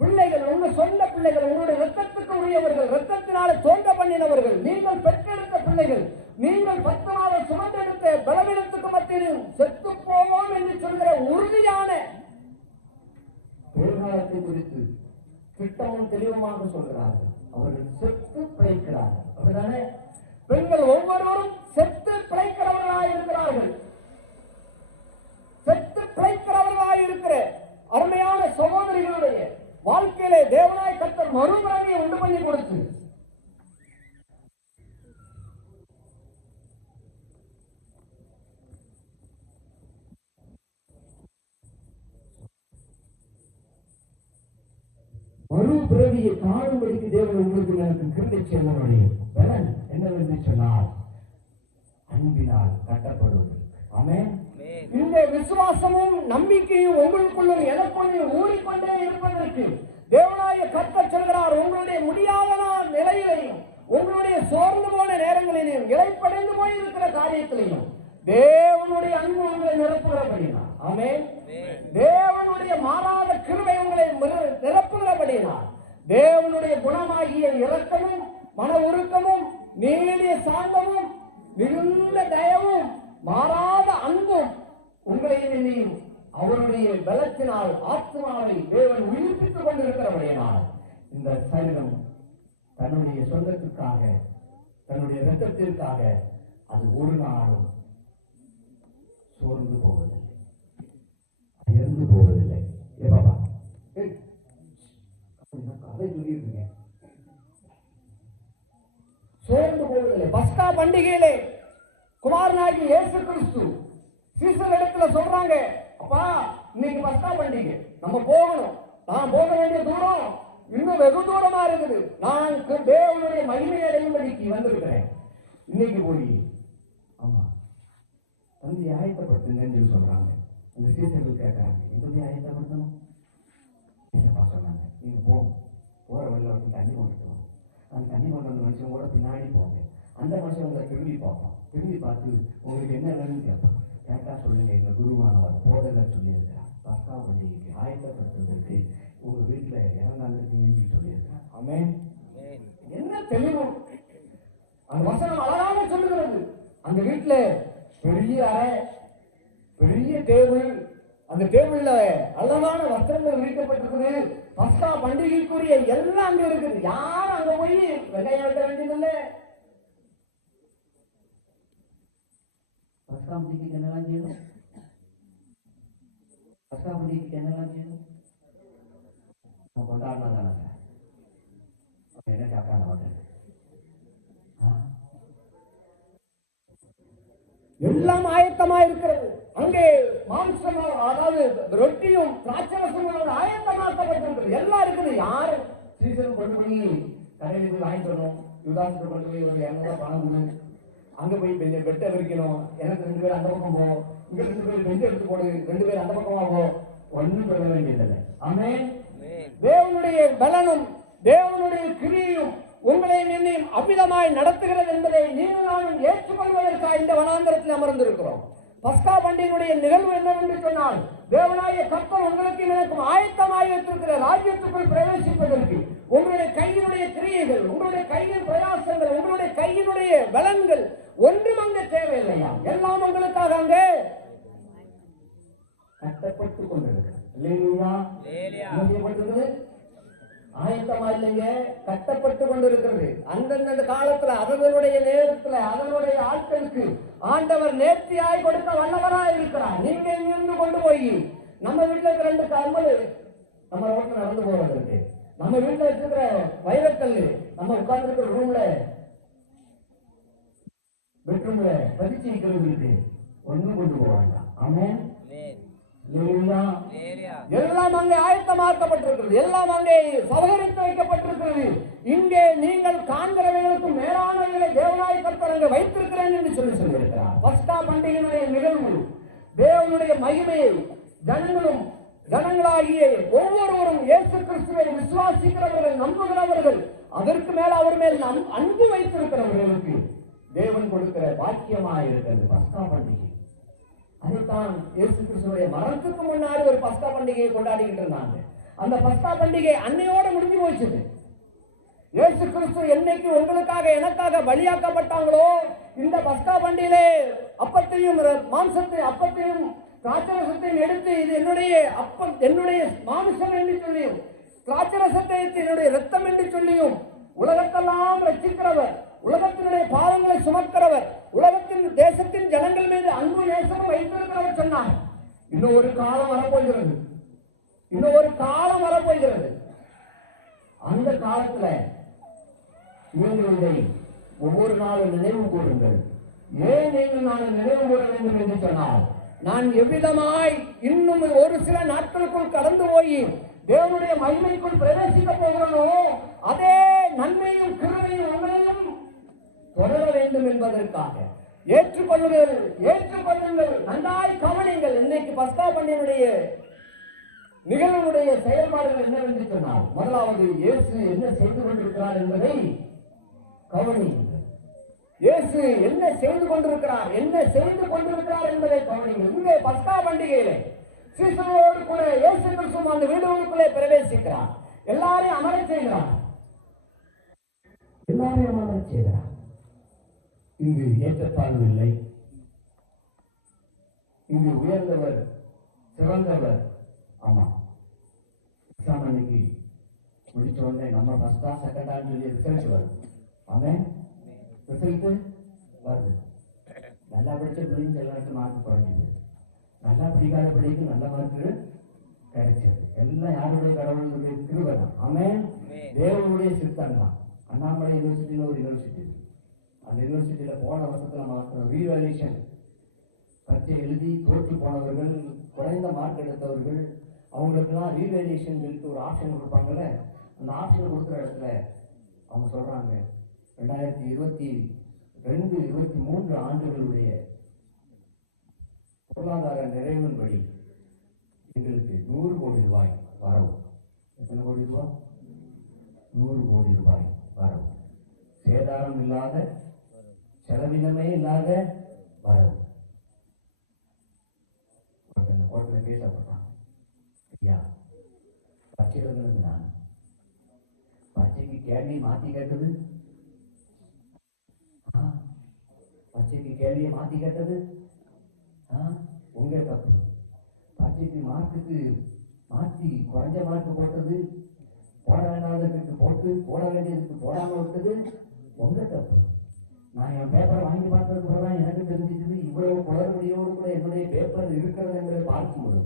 பிள்ளைகள், உங்க சொந்த பிள்ளைகள், உங்களுடைய ரத்தத்துக்கு உரியவர்கள், ரத்தத்தினால தோன்ற பண்ணினவர்கள், நீங்கள் பெற்றெடுத்த பிள்ளைகள், நீங்கள் 10 மாதம் சுமந்தெடுத்த பலவீனத்துக்கு மத்தியில் செத்து போவோம் என்று சொல்கிற உறுதியான எதிர்கால குறித்து திட்டமும் தெளிவுமாக சொல்கிறார்கள். அவர்கள் செத்து பிழைக்கிறார்கள். அப்படிதானே? பெண்கள் ஒவ்வொருவரும் செத்து பிழைக்கிறவர்களாக இருக்கிறார்கள். செத்து பிழைக்கிறவர்களாக இருக்கிற அருமையான சகோதரிகளுடைய வாழ்க்கையிலே தேவனாய் கர்த்தர் மறுபிறவியை உண்டு பண்ணி கொடுத்து மறுபிறவியை காணும்படிக்கு தேவன் உங்களுக்கு எனக்கு கிருபை செய்தவருடைய பலன் என்னவென்று சொன்னால் அன்பினால் கட்டப்படுவது. ஆமென். இந்த விசுவாசமும் நம்பிக்கையும் உங்களுக்குள்ளும் எனக்குள்ளும் ஊறிக்கொண்டே இருப்பதற்கு தேவனாய கர்த்தர் சொல்கிறார். உங்களுடைய முடியாத நிலையிலையும் உங்களுடைய சோர்ந்து போன நேரங்களிலும் இழைப்படைந்து போயிருக்கிற காரியத்திலையும் தேவனுடைய அன்பு உங்களை நிரப்புகிறபடினார். ஆமென். தேவனுடைய மாறாத கிருபை உங்களை நிரப்புகிறபடினார் தேவனுடைய குணமாகிய இரக்கமும் மன உருக்கமும் நீடிய சாந்தமும் மிகுந்த தயவும் மாறாத அன்பும் உங்களை நினையும் அவருடைய பலத்தினால் ஆத்மாவை தேவன் உயிர்ப்பித்துக் கொண்டிருக்கிறபடியால் இந்த சரீரம் தன்னுடைய சொந்தத்துக்காக தன்னுடைய இரத்தத்திற்காக அது ஒரு நாளும் சோர்ந்து போவதில்லை, அயர்ந்து போவதில்லை. ஏபாபா அதை சொல்லியிருக்கீங்க. சோர்ந்து போவதில்லை. பஸ்கா பண்டிகையிலே குமாரனாகி இயேசு கிறிஸ்து சீசரிடத்துல சொல்றாங்க, அப்பா இன்னைக்கு பஸ்கா பண்டிகை, நம்ம போகணும். நான் போக வேண்டிய தூரம் இன்னும் வெகு தூரமா இருக்குது. நான் தேவனுடைய மகிமை அடையும்படிக்கு வந்திருக்கிறேன். இன்னைக்கு போய் ஆமா தந்தை ஆயத்தப்படுத்துங்கன்னு சொல்லி சொல்றாங்க. அந்த சீசர்கள் கேட்கறாங்க, எங்க போய் ஆயத்தப்படுத்தணும்? சொன்னாங்க, நீங்க போற வழியில் வந்து தண்ணி கொண்டுட்டு வரும். அந்த தண்ணி கொண்டு வந்த மனுஷன் கூட பின்னாடி போங்க. அந்த மனுஷன் உங்களை திரும்பி பார்ப்போம். திரும்பி பார்த்து உங்களுக்கு என்ன வேணும்னு கேட்போம். கேட்டா சொல்லுங்க, எங்க குருவானவர் போதகர் சொல்லியிருக்கிறார், பஸ்கா பண்டிகைக்கு ஆயத்தப்படுத்துவதற்கு உங்க வீட்டுல இடம் நடந்துருக்கீங்கன்னு சொல்லியிருக்கிறார். ஆமென். என்ன தெளிவு! அந்த வசனம் அழகாக சொல்லுகிறது. அந்த வீட்டுல பெரிய அறை, பெரிய டேபிள், அந்த டேபிள்ல அழகான வஸ்திரங்கள் விரிக்கப்பட்டிருக்குது. பஸ்கா பண்டிகைக்குரிய எல்லாம் அங்க இருக்குது. யாரும் அங்க போய் வெங்காயம் வெட்ட வேண்டியதில்லை. பஸ்கா பண்டிகைக்கு என்னெல்லாம் செய்யணும்? பஸ்கா பண்டிகைக்கு என்னெல்லாம் செய்யணும்? நம்ம கொண்டாடினாதான என்ன சாப்பிட்டா நமக்கு எல்லாம் ஆயத்தமா இருக்கிறது. அங்கே மாம்சமா, அதாவது ரொட்டியும் திராட்சரசமும் ஆயத்தமாக்கப்பட்டிருக்கிறது. எல்லாம் இருக்குது. யாரு சீசன் கொண்டு போய் கடையில் போய் வாங்கிட்டு வரணும். யுதாசத்தை கொண்டு போய் ஒரு 200 பணம் கொடு, அங்க போய் பெட்டை விரிக்கணும், எனக்கு 2 பேர் அந்த பக்கம் போ, இங்க 2 பேர் பெஞ்சு எடுத்து போடு, 2 பேர் அந்த பக்கமா போ, ஒன்றும் சொல்ல வேண்டியதில்லை. ஆமென். தேவனுடைய பலனும் தேவனுடைய கிரியையும் உங்களை நின்னையும் அமிதமாய் நடத்துகிறது என்பதை நீங்களும் நானும் ஏற்றுக்கொள்வதற்காக இந்த வனாந்தரத்தில் அமர்ந்திருக்கிறோம். பஸ்கா பண்டிகையுடைய நிகழ்வு என்னவென்று சொன்னால், தேவனாய கர்த்தர் உங்களுக்கு எனக்கும் ஆயத்தமாய் வைத்திருக்கிற ராஜ்யத்துக்குள் பிரவேசிப்பதற்கு உங்களுடைய கையினுடைய கிரியைகள், உங்களுடைய கையின் பிரயாசங்கள், உங்களுடைய கையினுடைய பலன்கள் ஒன்றும் அங்கே தேவையில்லையாம். எல்லாம் உங்களுக்காக அங்கே கட்டப்பட்டுக் கொண்டிருக்கிறது. ஆயத்தமா இல்லைங்க, கட்டப்பட்டு கொண்டிருக்கிறது. அந்தந்த காலத்துல அதனுடைய நேரத்துல அதனுடைய ஆட்களுக்கு ஆண்டவர் நேர்த்தியாய் கொடுக்க வல்லவராய் இருக்கிறார். நீங்க இங்கிருந்து கொண்டு போய் நம்ம வீட்டுல இருக்கிற 2 கம்மல் நம்ம ரோட்ல நடந்து போறதுக்கு, நம்ம வீட்டுல இருக்கிற வைரக்கல் நம்ம உட்கார்ந்து இருக்கிற ரூம்ல பெட்ரூம்ல பதிச்சு வைக்கிறவங்களுக்கு ஒன்றும் கொண்டு போக வேண்டாம். ஆமென். எல்லாம் அங்கே ஆயத்தமாக்கப்பட்டிருக்கிறது. எல்லாம் அங்கே சவகரித்து வைக்கப்பட்டிருக்கிறது. இங்கே நீங்கள் காண்கிறவர்களுக்கு மேலானவர்களை தேவனாய் கர்த்தர் அங்கே வைத்திருக்கிறேன் என்று சொல்லியிருக்கிறார். பஸ்கா பண்டிகையினுடைய நிகழ்வு தேவனுடைய மகிமையை ஜனங்களாகிய ஒவ்வொருவரும் இயேசு கிறிஸ்துவை விசுவாசிக்கிறவர்கள், நம்புகிறவர்கள், அதற்கு மேல அவர் மேல் அன்பு வைத்திருக்கிறவர்களுக்கு தேவன் கொடுக்கிற பாக்கியமாக இருக்கிறது பஸ்கா பண்டிகை. அதைத்தான் இயேசு கிறிஸ்துடைய மரணத்துக்கு முன்னாடி ஒரு பஸ்கா பண்டிகையை கொண்டாடிக்கிட்டு இருந்தாங்க. அந்த பஸ்கா பண்டிகை அன்னையோட முடிஞ்சு போயிடுச்சு. இயேசு கிறிஸ்து என்னைக்கு உங்களுக்காக எனக்காக பலியாக்கப்பட்டாங்களோ, இந்த பஸ்கா பண்டிகையிலே அப்பத்தையும் அப்பத்தையும் திராட்சரசத்தையும் எடுத்து இது என்னுடைய அப்பம், என்னுடைய மாமிசம் என்று சொல்லி திராட்சரசத்தை என்னுடைய ரத்தம் என்று சொல்லியும் உலகத்தெல்லாம் ரட்சிக்கிறவர், உலகத்தினுடைய பாவங்களை சுமக்கிறவர், உலகத்தின் தேசத்தின் ஜனங்கள் மீது அன்பு நேசமும் வைத்திருக்கிறவர் சொன்னார். இன்னும் ஒரு காலம் வரப்போகிறது, இன்னும் ஒரு காலம் வரப்போகிறது. அந்த காலத்துல இவங்களுடைய ஒவ்வொரு நாளும் நினைவு கூறுங்கள். ஏன் நீங்கள் நான் நினைவு கூற வேண்டும் என்று சொன்னால், நான் எவ்விதமாய் இன்னும் ஒரு சில நாட்களுக்குள் கடந்து போய் தேவனுடைய மகிமைக்குள் பிரவேசிக்க போகிறனோ, அதே நன்மையும் கிருபையும் உண்மையும் தொடர வேண்டும் என்பதற்காக ஏற்றுக்கொள்ளுங்கள், ஏற்றுக்கொள்ளுங்கள், நன்றாய் கவனிங்கள். இன்னைக்கு பஸ்தா பண்டிகையுடைய நிகழ்வுடைய செயல்பாடுகள் என்னவென்று சொன்னால், முதலாவது இயேசு என்ன செய்து கொண்டிருக்கிறார் என்பதை கவனியுங்கள். இயேசு என்ன செய்து கொண்டிருக்கிறார், என்ன செய்து கொண்டிருக்கிறார் என்பதை கவனியுங்கள். இங்கே பஸ்கா பண்டிகையிலே சீசரோடு கூட இயேசு கிறிஸ்து அந்த வீடுகளுக்குள்ளே பிரவேசிக்கிறார். எல்லாரையும் அமரச் செய்கிறார், எல்லாரையும் அமரச் செய்கிறார். இங்கு ஏற்றத்தாழ்வு இல்லை, இங்கு உயர்ந்தவர் சிறந்தவர். ஆமா, எக்ஸாம் அன்னைக்கு முடிச்ச உடனே நம்ம ஃபர்ஸ்டா செகண்டான்னு சொல்லி ரிசல்ட் வருது. ஆமாம், ரிசல்ட்டு வருது. நல்லா படித்த பிள்ளைங்க சில நேரத்தில் மார்க் குறைஞ்சிது, நல்லா படிக்காத பிள்ளைக்கு நல்ல மார்க்கு கிடைச்சது. எல்லாம் யாருடைய கடவுளுடைய கிருபை தான். ஆமாம், தேவனுடைய சித்தம் தான். அண்ணாமலை யூனிவர்சிட்டின்னு ஒரு யூனிவர்சிட்டி இருக்கு. அந்த யூனிவர்சிட்டியில் போன வருஷத்தில் மாத்திரம் ரீவேல்யூஷன் பரீட்சை எழுதி தோற்று போனவர்கள், குறைந்த மார்க் எடுத்தவர்கள், அவங்களுக்கெல்லாம் ரீவேல்யூஷன் சொல்லிட்டு ஒரு ஆப்ஷன் கொடுப்பாங்கல்ல, அந்த ஆப்ஷன் கொடுக்குற இடத்துல அவங்க சொல்கிறாங்க, 2022-23 ஆண்டுகளுடைய பொருளாதார நிறைவின்படி எங்களுக்கு 100 கோடி ரூபாய் வரவு. எத்தனை கோடி ரூபாய்? 100 கோடி ரூபாய் வரவு. சேதாரம் இல்லாத, செலவினமே இல்லாத வரவு. அந்த கோர்ட்டில் பேசப்பட்டான், ஐயா பச்சை இருந்தது, நான் பச்சைக்கு கேள்வியை மாற்றி கேட்டது, பச்சைக்கு கேள்வியை மாற்றி கேட்டது உங்க தப்பு. பச்சைக்கு மார்க்குக்கு மாற்றி குறைஞ்ச மார்க் போட்டது, போட வேண்டாததுக்கு போட்டு போட வேண்டியதுக்கு போடாமல் விட்டது உங்க தப்பு. நான் என் பேப்பரை வாங்கி பார்த்ததுக்கு அப்புறம் தான் எனக்கு தெரிஞ்சிட்டது இவ்வளவு குளறுபடியோடு கூட என்னுடைய பேப்பர் இருக்கிறது என்பதை பார்க்கும்போது,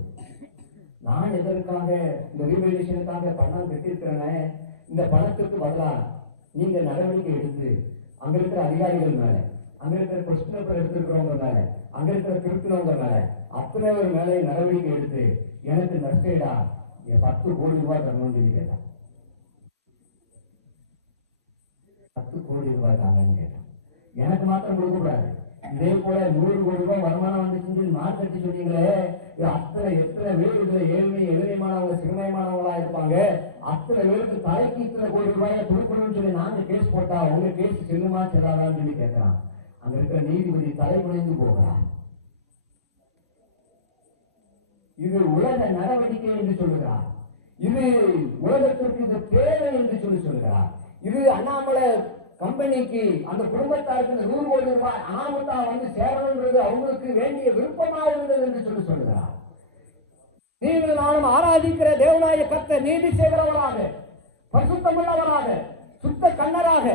நான் எதற்காக இந்த ரீவேல்யூஷனுக்காக பணம் கட்டியிருக்கிறேனே, இந்த பணத்துக்கு பதிலாக நீங்க நடவடிக்கை எடுத்து அங்க இருக்கிற அதிகாரிகள் மேல, அங்க இருக்கிற கொஸ்டின் பேப்பர் எடுத்திருக்கிறவங்க மேல, அங்க இருக்கிற திருத்தினவங்க மேல, அத்தனை பேர் மேலே நடவடிக்கை எடுத்து எனக்கு நஷ்டேடா 10 கோடி ரூபாய் தரணும்னு சொல்லி கேட்டான். 10 கோடி ரூபாய் தாங்கன்னு கேட்டான். எனக்கு மாத்திரம் கொடுக்கக்கூடாது, இதே போல 100 கோடி ரூபாய் வருமானம் வந்துச்சுன்னு சொல்லி மார்க்கெட்டி சொன்னீங்களே, அத்தனை எத்தனை பேர் இதுல எளிமையானவங்க சிறுமையானவங்களா இருப்பாங்க, அத்தனை பேருக்கு தலைக்கு இத்தனை கோடி ரூபாயை கொடுக்கணும்னு சொல்லி நாங்க கேஸ் போட்டா உங்க கேஸ் செல்லுமா செல்லாதான்னு சொல்லி கேட்கிறான். அங்க இருக்கிற நீதிபதி தலை குனிந்து போகிறார். இது உலக நடவடிக்கை என்று சொல்லுகிறார், இது உலகத்திற்கு இது தேவை என்று சொல்லுகிறார். இது அண்ணாமலை கம்பெனிக்கு அந்த குடும்பத்தாருக்கு 100 கோடி ரூபாய் அனாமத்தா வந்து சேரணுன்றது அவங்களுக்கு வேண்டிய விருப்பமாக இருந்தது என்று சொல்லுகிறார். நீங்கள் நானும் ஆராதிக்கிற தேவனாய கர்த்தர் நீதி செய்கிறவராக, பரிசுத்தமுள்ளவராக, சுத்த கண்ணராக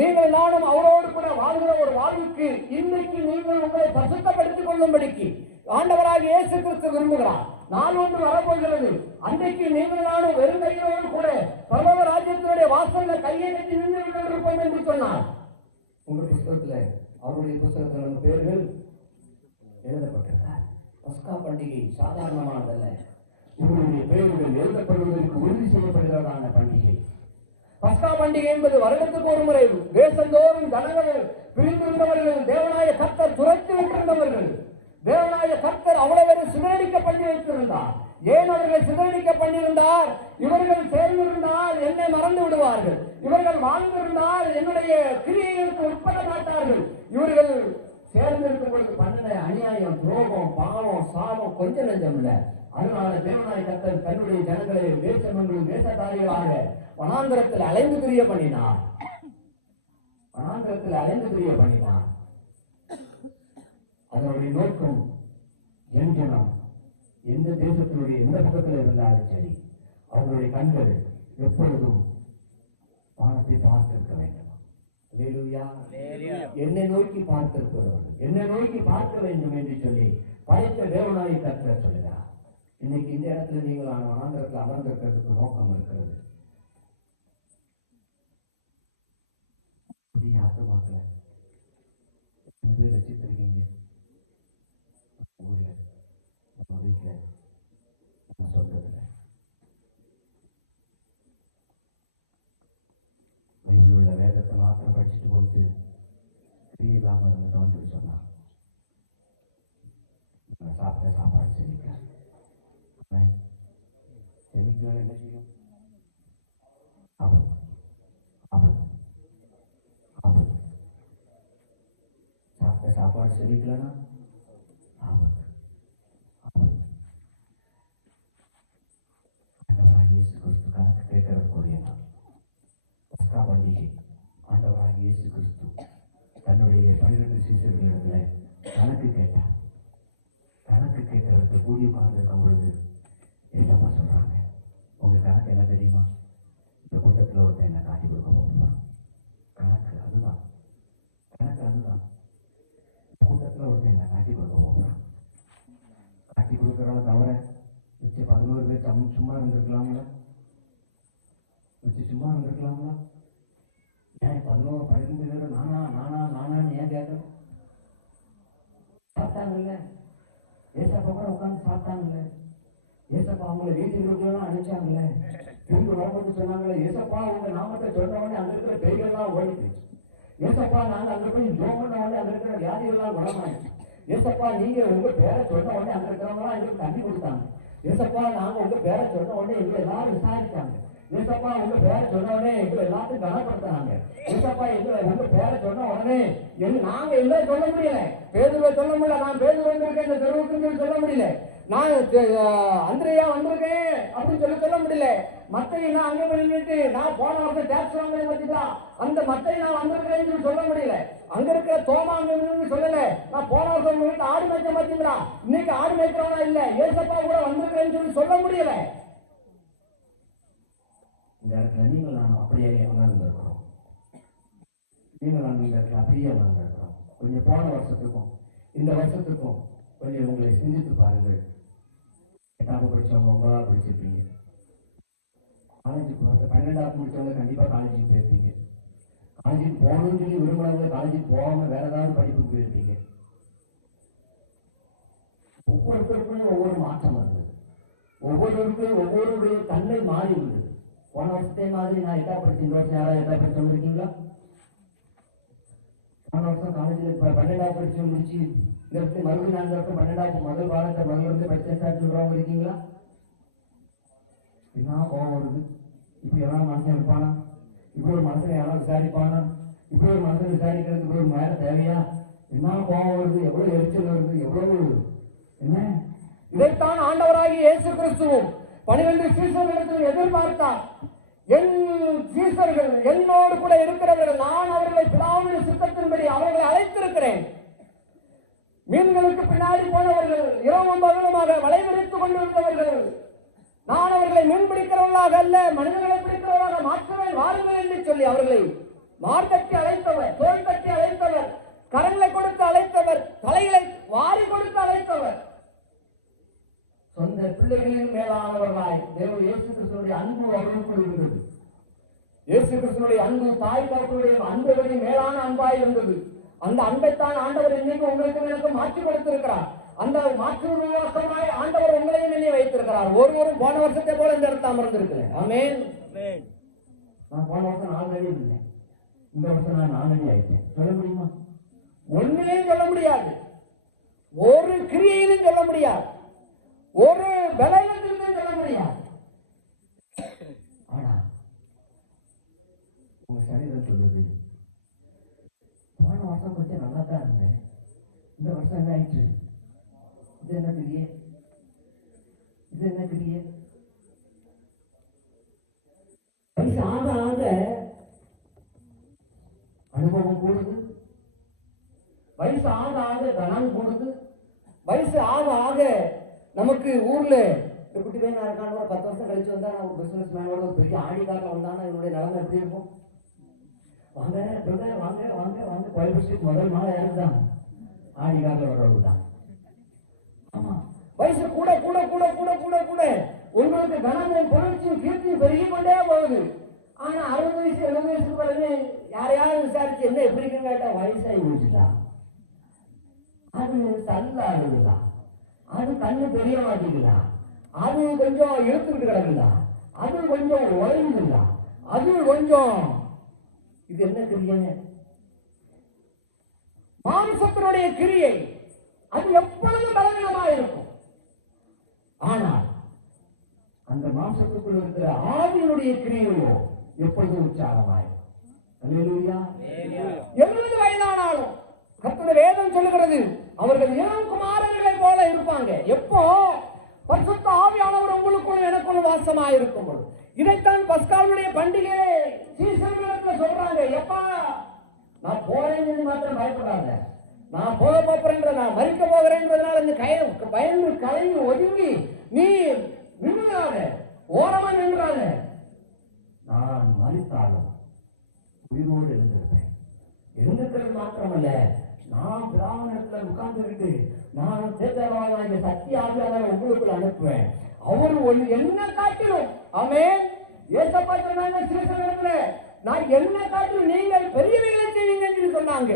நீங்கள் நானும் அவரோடு கூட வாழ்கிற ஒரு வாழ்வுக்கு இன்றைக்கு நீங்கள் உங்களை பரிசுத்தப்படுத்திக் கொள்ளும்படிக்கு ஆண்டவராக இயேசு கிறிஸ்து விரும்புகிறார். நாள் ஒன்று வரப்போகிறது, அன்றைக்கு நீங்கள் நானும் வெறும் கையோடு கூட பரலோக ராஜ்யத்தினுடைய வாசல்ல கையை கட்டி நின்று கொண்டிருப்போம் என்று சொன்னார். உங்க புத்தகத்துல, அவருடைய புத்தகத்தில் நம்ம பேர்கள் எழுதப்பட்டிருந்தார். பஸ்கா பண்டிகை சாதாரணமானதல்ல, உங்களுடைய பேர்கள் எழுதப்படுவதற்கு உறுதி செய்யப்படுகிறதான பண்டிகை. பஸ்கா பண்டிகை என்பது வருடத்துக்கு ஒரு முறை தேசந்தோறும் ஜனங்கள் பிரிந்திருந்தவர்கள், தேவனாய கர்த்தர் துரத்தி விட்டிருந்தவர்கள், தேவனாய கர்த்தர் அவ்வளவு பேரும் சிதறடிக்க பண்ணி வைத்திருந்தார். ஏன் அவர்களை சிதறடிக்க பண்ணியிருந்தார்? இவர்கள் சேர்ந்திருந்தால் என்னை மறந்து விடுவார்கள், இவர்கள் வாழ்ந்திருந்தால் என்னுடைய கிரியைகளுக்கு உட்பட மாட்டார்கள். இவர்கள் சேர்ந்திருக்கும் பொழுது பண்ணின அநியாயம், துரோகம், பாவம், சாபம் கொஞ்சம் நெஞ்சம் இல்லை. அதனால தேவனாய கர்த்தர் தன்னுடைய ஜனங்களை தேசமெங்கும் தேசதாரிகளாக வனாந்தரத்தில் அலைந்து பிரிய பண்ணினார். வனாந்தரத்தில் அலைந்து பிரிய பண்ணினார். அதனுடைய நோக்கம், என் ஜனம் எந்த தேசத்தினுடைய எந்த பக்கத்தில் இருந்தாலும் சரி, அவர்களுடைய கண்கள் எப்பொழுதும் வானத்தை பார்த்திருக்க வேண்டும். அல்லேலூயா. என்னை நோக்கி பார்த்திருக்கிறவர்கள் என்னை நோக்கி பார்க்க வேண்டும் என்று சொல்லி படைத்த தேவனாய் கர்த்தர் சொல்லுகிறார். இன்னைக்கு இந்த இடத்துல நீங்கள் ஆனந்தத்தில் அமர்ந்திருக்கிறதுக்கு நோக்கம் இருக்கிறது. புதிய ஆத்துமாக்களை எத்தனை பேர் ரசித்திருக்கீங்க? ஊர்ல, நம்ம வீட்டுல, நம்ம சொந்தத்துல. பைபிள் உள்ள வேதத்தை மாத்திரம் படிச்சுட்டு போயிட்டு கிரியை இல்லாம இருந்துட்டோம்னு சொல்லி சொன்னா சாப்பிட்ட சாப்பாடு செமிக்கலாம். செமிக்கலாம் என்ன செய்யும்? ஆபத்து ஆபத்து ஆபத்து. சாப்பிட்ட சாப்பாடு செமிக்கலன்னா ஆபத்து ஆபத்து. ஆண்டவராகிய இயேசு கிறிஸ்து கணக்கு கேட்கறதுக்குரிய நாள் பஸ்கா பண்டிகை. ஆண்டவராகிய இயேசு கிறிஸ்து தன்னுடைய 12 சீசர்களிடத்துல கணக்கு கேட்டார். கணக்கு கேட்கறதுக்கு கூடி உட்கார்ந்து இருக்கும் பொழுது என்னப்பா சொல்றாங்க? உங்க கணக்கு என்ன தெரியுமா? இந்த கூட்டத்தில் ஒருத்தர் என்ன காட்டி கொடுக்க போகிறான். கணக்கு அதுதான், கணக்கு அதுதான். இந்த கூட்டத்தில் ஒருத்தர் என்ன காட்டி கொடுக்க போகிறான். காட்டி கொடுக்குறவன் தவிர வச்சு 11 பேர் சும்மா இருந்திருக்கலாம்ல? வச்சு சும்மா இருந்திருக்கலாம்ல? ஏன் 12 பேரும் நானா நானா நானான்னு ஏன் கேட்கணும்? சாப்பிட்டாங்கல்ல, ஏசப்பா கூட உட்காந்து சாப்பிட்டாங்கல்ல, ஏசப்பா அவங்கள வீட்டுக்கு அனுப்பிச்சாங்கல்ல, திரும்ப வரும்போது சொன்னாங்களே ஏசப்பா உங்க நாமத்தை சொன்னவொடனே அங்க இருக்கிற பேய்கள்லாம் ஓடிட்டு, ஏசப்பா நாங்க அங்க போய் ஜோம் பண்ண உடனே அங்க இருக்கிற வியாதிகள்லாம் குணமாயிடுச்சு, ஏசப்பா நீங்க உங்க பேரை சொன்ன உடனே அங்க இருக்கிறவங்களாம் எங்களுக்கு தண்ணி கொடுத்தாங்க, ஏசப்பா நாங்க உங்க பேரை சொன்ன உடனே எங்களை எல்லாரும் விசாரிச்சாங்க, ஏசப்பா உங்க பேரை சொன்ன உடனே எங்களை எல்லாத்தையும் கனப்படுத்தினாங்க, ஏசப்பா எங்களை உங்க பேரை சொன்ன உடனே நாங்க எல்லாம் சொல்ல முடியல, பேதுருவை சொல்ல முடியல, நான் பேதுரு வந்திருக்கேன் இந்த தெருவுக்கு சொல்ல முடியல, நான் அந்திரையா வந்திருக்கேன் அப்படின்னு சொல்ல முடியல, மத்தையை நான் அங்கே நின்றுட்டு நான் போன வருஷம் டேக்ஸ் வாங்கல பார்த்தீங்களா அந்த மத்தையை நான் வந்திருக்கிறேன்னு சொல்ல முடியல, அங்க இருக்கிற தோமா அங்க சொல்லல, நான் போன வருஷம் உங்க வீட்டுல ஆடு மேய்க்க பார்த்தீங்களா இன்னைக்கு ஆடு மேய்க்கிறவனா இல்ல ஏசப்பா கூட வந்திருக்கிறேன்னு சொல்ல முடியல. இந்த இடத்துல நீங்கள் நான் அப்படியே அமர்ந்திருக்கிறோம், நீங்கள் நான் இந்த இடத்துல அப்படியே அமர்ந்திருக்கிறோம். கொஞ்சம் போன வருஷத்துக்கும் இந்த வருஷத்துக்கும் கொஞ்சம் உங்களை சிந்தித்து பாருங்கள். 8ஆம் படிச்சவங்க 9ஆவது படிச்சிருப்பீங்க, காலேஜுக்கு 12ஆவது முடிச்சவங்க கண்டிப்பா காலேஜுக்கு போயிருப்பீங்க, காலேஜுக்கு போகணும்னு சொல்லி விரும்பினவங்க காலேஜுக்கு போகாம வேற ஏதாவது படிப்புக்கு போயிருப்பீங்க. ஒவ்வொருத்தருக்கும் ஒவ்வொரு மாற்றம் வருது, ஒவ்வொருவருக்கும் ஒவ்வொருடைய தன்மை மாறி உள்ளது. போன வருஷத்தே மாதிரி நான் 8ஆவது படிச்சு இந்த வருஷம் யாராவது 8ஆவது படிச்சவங்க இருக்கீங்களா? போன வருஷம் காலேஜில் 12ஆவது படிச்சு முடிச்சு இந்த வருஷம் மறுபடியும் நான் இந்த வருஷம் 12ஆவது முதல் வாரத்தை முதல்ல படிச்சேன் சொல்றவங்க இருக்கீங்களா? என்ன கோபம் வருது, இப்படி எவனா மனுஷன் இருப்பானா, இப்படி ஒரு மனுஷனை எவனா விசாரிப்பானா, இப்படி ஒரு மனுஷன் விசாரிக்கிறதுக்கு இப்படி ஒரு நேரம் தேவையா, என்ன கோபம் வருது, எவ்வளவு எரிச்சல் வருது, எவ்வளவு என்ன. இதைத்தான் ஆண்டவராகிய இயேசு கிறிஸ்துவும் 12 சீசர்களிடத்தில் எதிர்பார்த்தார். என் சீசர்கள் என்னோடு கூட இருக்கிறவர்கள், நான் அவர்களை பிதாவுடைய சித்தத்தின்படி அவர்களை அழைத்திருக்கிறேன். மீன்களுக்கு பின்னாடி போனவர்கள், இரவும் பகலுமாக வலைவிரித்துக் கொண்டிருந்தவர்கள், நான் அவர்களை மீன் பிடிக்கிறவர்களாக அல்ல மனிதர்களை பிடிக்கிறவர்களாக மாற்றுவேன் வாருங்கள் என்று சொல்லி அவர்களை மார்க்கட்டி அழைத்தவர், தோல் தட்டி அழைத்தவர், கரங்களை கொடுத்து அழைத்தவர், தலைகளை வாரி கொடுத்து அழைத்தவர். சொந்த பிள்ளைகளின் மேலானவர்களாய் தேவ இயேசு கிறிஸ்துவினுடைய அன்பு அவர்களுக்குள் இருந்தது. இயேசு கிறிஸ்துவினுடைய அன்பு தாய் தகப்பனுடைய அன்பை விட மேலான அன்பாய் இருந்தது. அந்த அன்பைத்தான் ஆண்டவர் இன்னைக்கு உங்களுக்கு எனக்கு மாற்றி கொடுத்திருக்கிறார். அந்த மாற்று உருவாக்கமாய் ஆண்டவர் உங்களையும் எண்ணி வைத்திருக்கிறார். ஒருவரும் போன வருஷத்தை போல இந்த இடத்துல அமர்ந்திருக்கிறேன். ஆமென். நான் போன வருஷம் 4 அடி இருந்தேன், இந்த வருஷம் நான் 4 அடி ஆயிட்டேன். சொல்ல முடியுமா? ஒண்ணுமே சொல்ல முடியாது, ஒரு கிரியையிலும் சொல்ல முடியாது, ஒரு பலவீனத்திலும் சொல்ல முடியாது. ஆனா உங்க சரீரம் சொல்லுது, போன வருஷம் கொஞ்சம் நல்லா தான் இருந்தேன், இந்த வருஷம் என்ன ஆயிடுச்சு, இது என்ன கிரியே, இது என்ன கிரியே. வயசு ஆக ஆக அனுபவம் கூடுது, வயசு ஆக ஆக கனம் கூடுது, வயசு ஆக ஆக நமக்கு ஊர்ல இந்த குட்டி பையனா இருக்கான்னு ஒரு 10 வருஷம் கழிச்சு வந்தா நான் ஒரு பிசினஸ் மேனோட ஒரு பெரிய ஆடி காரில் வந்தானா என்னுடைய நிலைமை எப்படி இருக்கும்? வாங்க பிரதர், வாங்க வாங்க வாங்க. கோயில் ஸ்ட்ரீட் முதல் மாலை யாருக்கு தான்? ஆடி காரில் வர்றவருக்கு தான். ஆமா, வயசு கூட கூட கூட கூட கூட கூட உங்களுக்கு கனமும் புரட்சியும் கீர்த்தியும் பெருகி கொண்டே போகுது. ஆனா 60 வயசு 70 வயசுக்கு பிறகு யாரையாவது விசாரிச்சு என்ன எப்படி இருக்குன்னு கேட்டா வயசாகி போச்சுலாம், அது தள்ளாடுதுலாம், அது கண்ணு தெரிய மாட்டேங்குதுலாம், அது கொஞ்சம் இழுத்துக்கிட்டு கிடக்குதான், அது கொஞ்சம் உழையுதுலாம், அது கொஞ்சம் இது என்ன கிரியை? மாம்சத்தினுடைய கிரியை. அது எப்பொழுது பலவீனமா இருக்கும். ஆனால் அந்த மாம்சத்துக்குள் இருக்கிற ஆவியினுடைய கிரியையோ எப்பொழுதும் உற்சாகமாயிருக்கும். 70 வயதானாலும் கர்த்தருடைய வேதம் சொல்லுகிறது அவர்கள் இளம் குமாரர்களை போல இருப்பாங்க. எப்போ? பரிசுத்த ஆவியானவர் உங்களுக்குள் எனக்குள் வாசமாயிருக்கும் பொழுது. இதைத்தான் பஸ்காவுடைய பண்டிகை சீசர்களுக்கு சொல்றாங்க. எப்பா நான் போறேன்னு மாத்திரம் பயப்படாத, நான் போக போறேன்ற, நான் மறிக்க போகிறேன்றதுனால இந்த பயந்து கலைந்து ஒதுங்கி நீ நின்றாத, ஓரமா நின்றாத. நான் மறித்தாலும் உயிரோடு எழுந்திருப்பேன். எழுந்திருக்கிறது மாத்திரமல்ல, நான் பிராமணத்துல உட்கார்ந்துக்கிட்டு நான் தேர்தலாகிய சக்தி ஆவியானவர் உங்களுக்குள்ள அனுப்புவேன். அவர் என்ன காட்டிலும், ஆமென், ஏசப்பா சொன்னாங்க சிறுசனத்துல, நான் என்ன காட்டிலும் நீங்கள் பெரியவைகளை செய்வீங்க என்று சொன்னாங்க.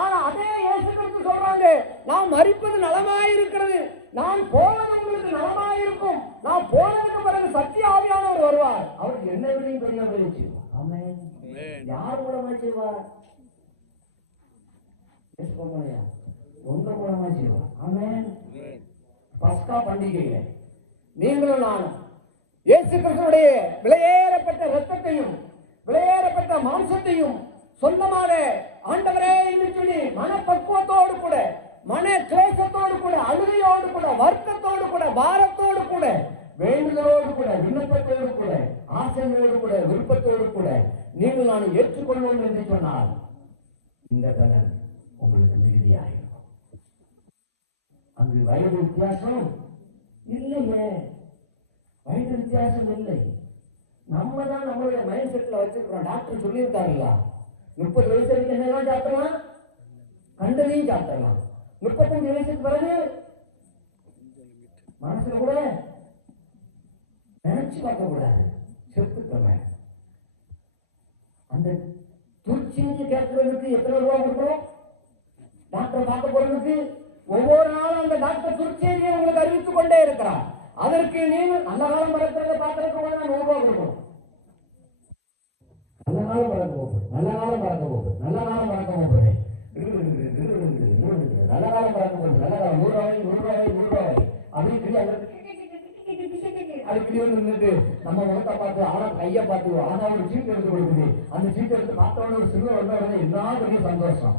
ஆனா அதே இயேசு கிறிஸ்து சொல்றாங்க, நான் மரிப்பது நலமாயிருக்கிறது, நான் போவது உங்களுக்கு நலமாயிருக்கும், நான் போனதுக்கு பிறகு சத்திய ஆவியானவர் வருவார், அவர் என்ன விடையும் பெரியவர்களை செய்வார். ஆமென். யார் மூலமா செய்வார்? உங்க மூலமா செய்வார். ஆமென். பஸ்கா பண்டிகையில நீங்களும் நானும் இயேசு கிறிஸ்துவுடைய விலையேறப்பட்ட இரத்தத்தையும் விலையேறப்பட்ட மாம்சத்தையும் சொந்தமாக ஆண்டவரே என்று சொல்லி மனப்பக்குவத்தோடு கூட, மன கிளேசத்தோடு கூட, அழுகையோடு கூட, வருத்தத்தோடு கூட, பாரத்தோடு கூட, வேண்டுதலோடு கூட, விண்ணப்பத்தோடு கூட, ஆசையோடு கூட, விருப்பத்தோடு கூட நீங்கள் நான் ஏற்றுக்கொள்வோம் என்று சொன்னால் இந்த பலன் உங்களுக்கு மிகுதியாயிருக்கும். அங்கு வயது வித்தியாசம் இல்லையே, வயது வித்தியாசம் இல்லை. நம்ம தான் நம்மளுடைய மைண்ட் செட்ல வச்சிருக்கிறோம். டாக்டர் சொல்லியிருக்காருல்ல, 30 வயசு வரைக்கும் என்னெல்லாம் சாப்பிடலாம், கண்டதையும் சாப்பிடலாம். 35 வயசுக்கு பிறகு மனசுல கூட நினைச்சு பார்க்க கூடாது, செத்துட்டோமே. அந்த துர்ச்சியை கேட்கறதுக்கு எத்தனை ரூபா கொடுக்கணும்? டாக்டர் பார்க்க போறதுக்கு ஒவ்வொரு நாளும் அந்த டாக்டர் துர்ச்செய்தியை உங்களுக்கு அறிவித்துக் கொண்டே இருக்கிறார். அதற்கு நீங்கள் நல்ல காலம் பறக்கிறத பார்க்கறதுக்கு 100 ரூபாய் கொடுக்கணும். நல்ல காலம் பறக்க போகுது, நல்ல காலம் பறக்க போகுது, நல்ல காலம் பறக்க போகுது, நல்ல காலம் பறக்க போகுது, நல்ல காலம் 100 ரூபாய் 100 ரூபாய் 100 ரூபாய் அப்படின்னு அதுக்கு நின்றுட்டு நம்ம முகத்தை பார்த்து அவனை கையை பார்த்து ஆனா ஒரு சீட்டு எடுத்து கொடுக்குது. அந்த சீட்டு எடுத்து பார்த்தோட ஒரு சிறு வந்த உடனே என்ன பெரிய சந்தோஷம்.